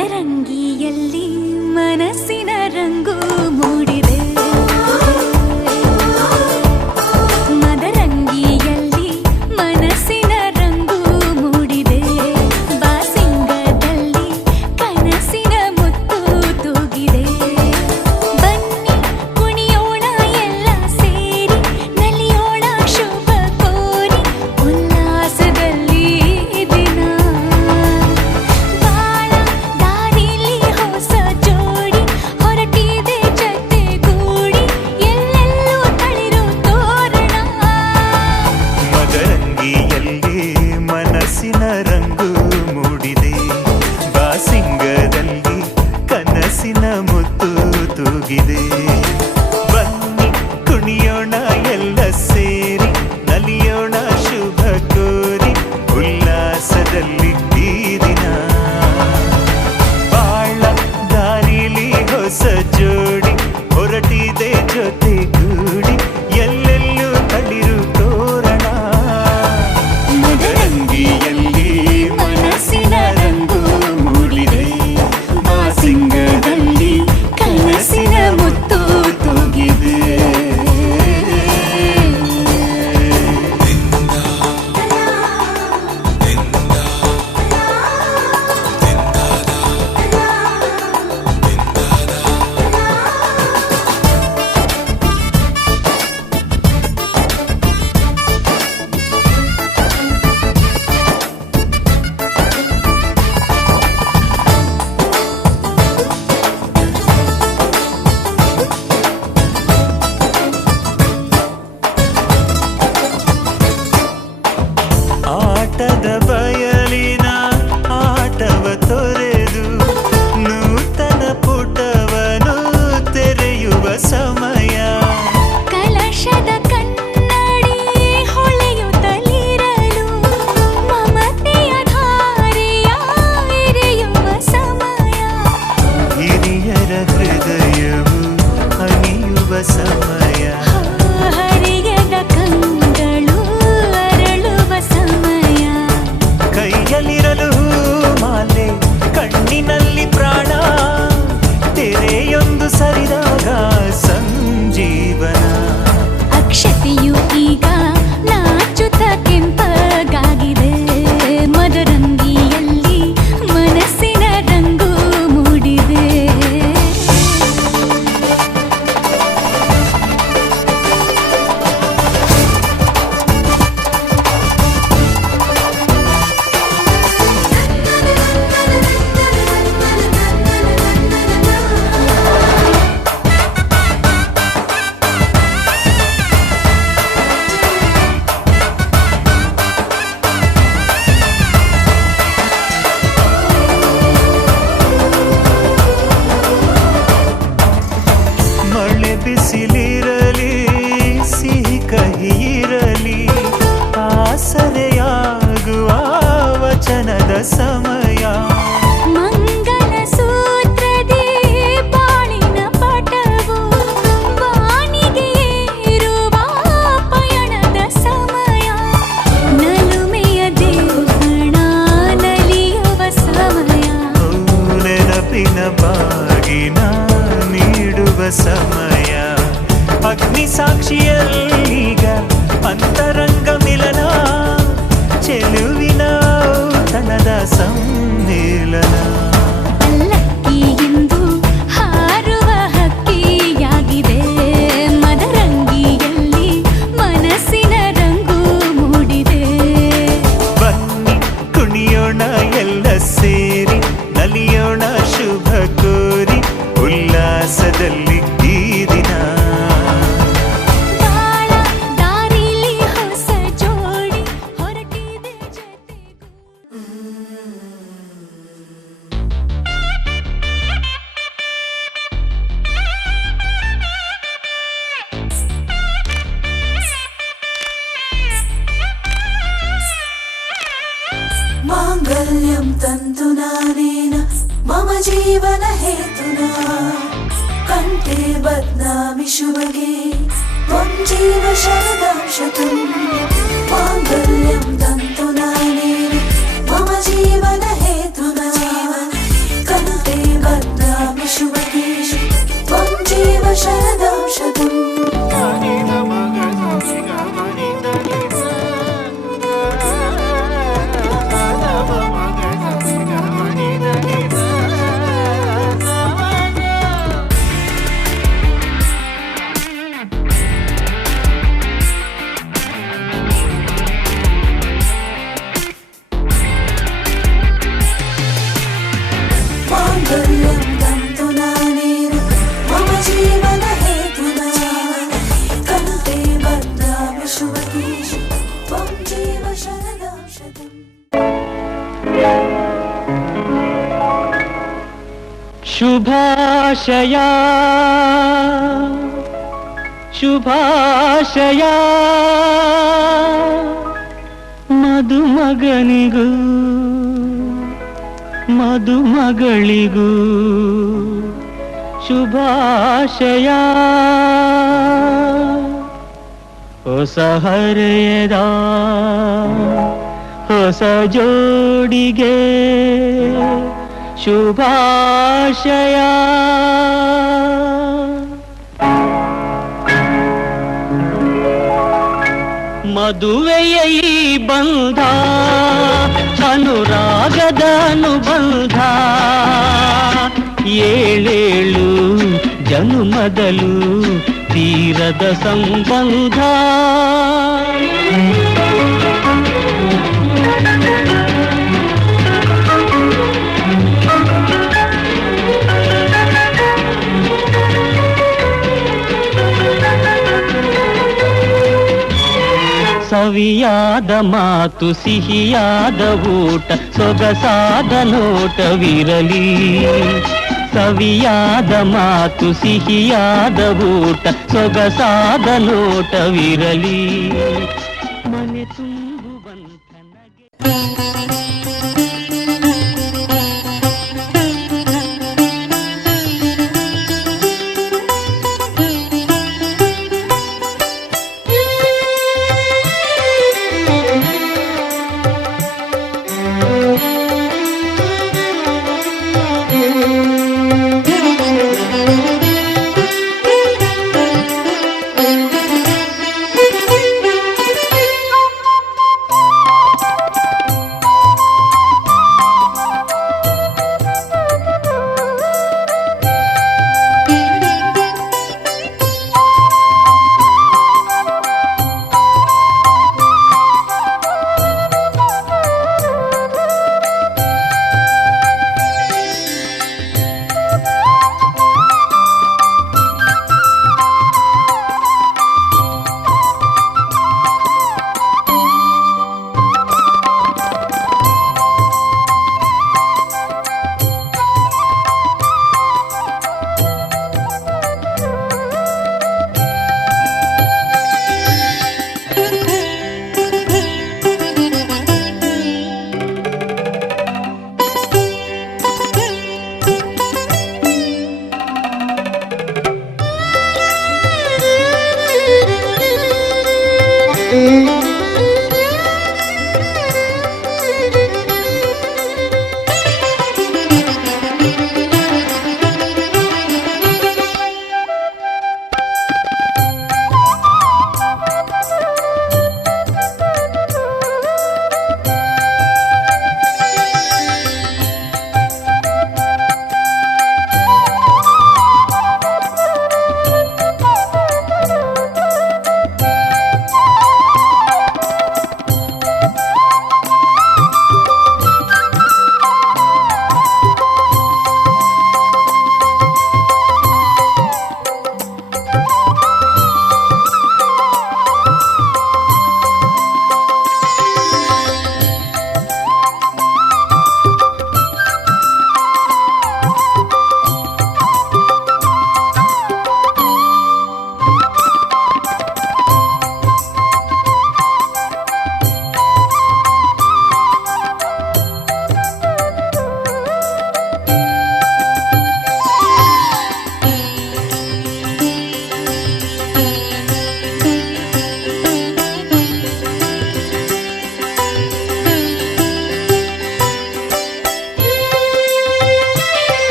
ಮದರಂಗಿಯಲ್ಲಿ ಮನಸ್ಸಿನ ರಂಗು ಮೂಡಿದೆ ಮದರಂಗಿಯಲ್ಲಿ ಮನಸ್ಸಿನ ರಂಗು ಮೂಡಿದೆ ಬಾಸಿಂಗದಲ್ಲಿ ಕನಸಿನ ಮುತ್ತು ತೂಗಿದೆ ಬನ್ನಿ ಕುಣಿಯೋಣ ಎಲ್ಲ ಸೇರಿ ನಲಿಯೋಣ ಶುಭ ಕೋರಿ ಉಲ್ಲಾಸದಲ್ಲಿ ದಿನ ಬಾಳ ದಾರಿಲಿ ಹೊಸ ಜೋಡಿ ಹೊರಟಿದೆ ಜೊತೆಗೂಡಿ ಎಲ್ಲೆಲ್ಲೂ ತಳಿರು ತೋರಣ ಮದರಂಗಿಯಲ್ಲಿ ಮನಸ್ಸಿನ ರಂಗು ಮೂಡಿದೆ ಬಾಸಿಂಗದಲ್ಲಿ ಕನಸಿನ ಮುತ್ತು ತೂಗಿದೆ ಬನ್ನಿ ಕುಣಿಯೋಣ ಎಲ್ಲ ಸೇರಿ ನಲಿಯೋಣ ಶುಭ ಕೋರಿ ಉಲ್ಲಾಸದಲ್ಲಿ ಈ ದಿನ ಬಾಳ ದಾರಿಲಿ ಹೊಸ ಜೋಡಿ ಹೊರಟಿದೆ ಜೊತೆಗೂಡಿ ಎಲ್ಲೆಲ್ಲೂ ತಳಿರು ತೋರಣ ಮದರಂಗಿಯಲ್ಲಿ ಮನಸ್ಸಿನ ರಂಗು ಮೂಡಿದೆ ಬಾಸಿಂಗದಲ್ಲಿ ಕನಸಿನ ಮುತ್ತು ತೂಗಿದೆ ಆಟದ ಬಯಲಿನ ಆಟವ ತೊರೆದು ನೂತನ ಪುಟವನು ತೆರೆಯುವ ಸಮಯ ಕಲಶದ ಕನ್ನಡಿ ಹೊಳೆಯುತ್ತಲಿರಲು ಮಮತೆಯ ಧಾರೆಯ ಎರೆಯುವ ಸಮಯ ಹಿರಿಯರ ಹೃದಯವು ಅಣಿಯುವ ಸಮಯ ಹರಿಯದ ಕಂಗಳು ಅರಳುವ ಸಮಯ ಕೈಯಲ್ಲಿರಲು ಮಾಲೆ ಕಣ್ಣಿನಲ್ಲಿ ಪ್ರಾಣ ತೆರೆಯೊಂದು ಸರಿದಾಗ ಸಂಜೀವನ ಅಕ್ಷತೆಯು ಈಗ ನಾಚುತ್ತ ಕೆಂಪಗಾಗಿದೆ ಮದರಂಗಿಯಲ್ಲಿ ಮನಸ್ಸಿನ ರಂಗು ಮೂಡಿದೆ ಮಳೆ ಬಿಸಿಲಿರಲಿ ಸಿಹಿ ಕಹಿ ಇರಲಿ ಆಸರೆಯಾಗುವ ವಚನದ ಸಮಯ ಮಂಗಲ ಸೂತ್ರದಿ ಬಾಳಿನ ಪಟವು ಬಾಣಿಗೆ ಏರುವ ಪಯಣದ ಸಮಯ ನಲುಮೆಯ ದೇವಣ ನಲಿಯುವ ಸಮಯ ನೆನಪಿನ ಬಾಗಿನ ನೀಡುವ ಸಮಯ ಅಗ್ನಿ ಸಾಕ್ಷಿಯಲ್ಲೀಗ ಅಂತರಂಗ ಮಿಲನ ಚೆಲುವಿನ ತನದ ಸಮ್ಮೇಳನ ಪಲ್ಲಕ್ಕಿ ಎಂದು ನಾವೆಲ್ಲ ಸೇರಿ ನಲಿಯೋಣ ಶುಭ ಕೋರಿ ಉಲ್ಲಾಸದಲ್ಲಿ ಈ ದಿನ. ದಾರಿಲಿ ಹೊಸ ಜೋಡಿ ಹೊರಟಿದೆ माङ्गल्यं तन्तुनानेन मम जीवन हेतुना कण्ठे बध्नामि शुभगे त्वं जीव शरदं शतम्. माङ्गल्यं तन्तुनानेन मम जीवन हेतुना कण्ठे बध्नामि शुभगे त्वं जीव शरदं शतम्. माङ्गल्यं तन्तुनानेन मम जीवन हेतुना कण्ठे बध्नामि शुभगे त्वं जीव शरदं शतम्. ಶುಭಾಶಯ ಶುಭಾಶಯ ಮದುಮಗನಿಗೂ ಮದುಮಗಳಿಗೂ ಶುಭಾಶಯ. ಹೊಸ ಹರೆಯದ ಹೊಸ ಜೋಡಿಗೆ ಶುಭಾಶಯ. ಮದುವೆಯ ಈ ಬಂಧ ಅನುರಾಗದ ಅನುಬಂಧ ಏಳೇಳು ಜನುಮದಲು ತೀರದ ಸಂಬಂಧ. ಸವಿಯಾದ ಮಾತು ಸಿಹಿಯಾದ ಊಟ ಸೊಗಸಾದ ನೋಟವಿರಲಿ. ಸವಿಯಾದ ಮಾತು ಸಿಹಿಯಾದ ಊಟ ಸೊಗಸಾದ ನೋಟವಿರಲಿ.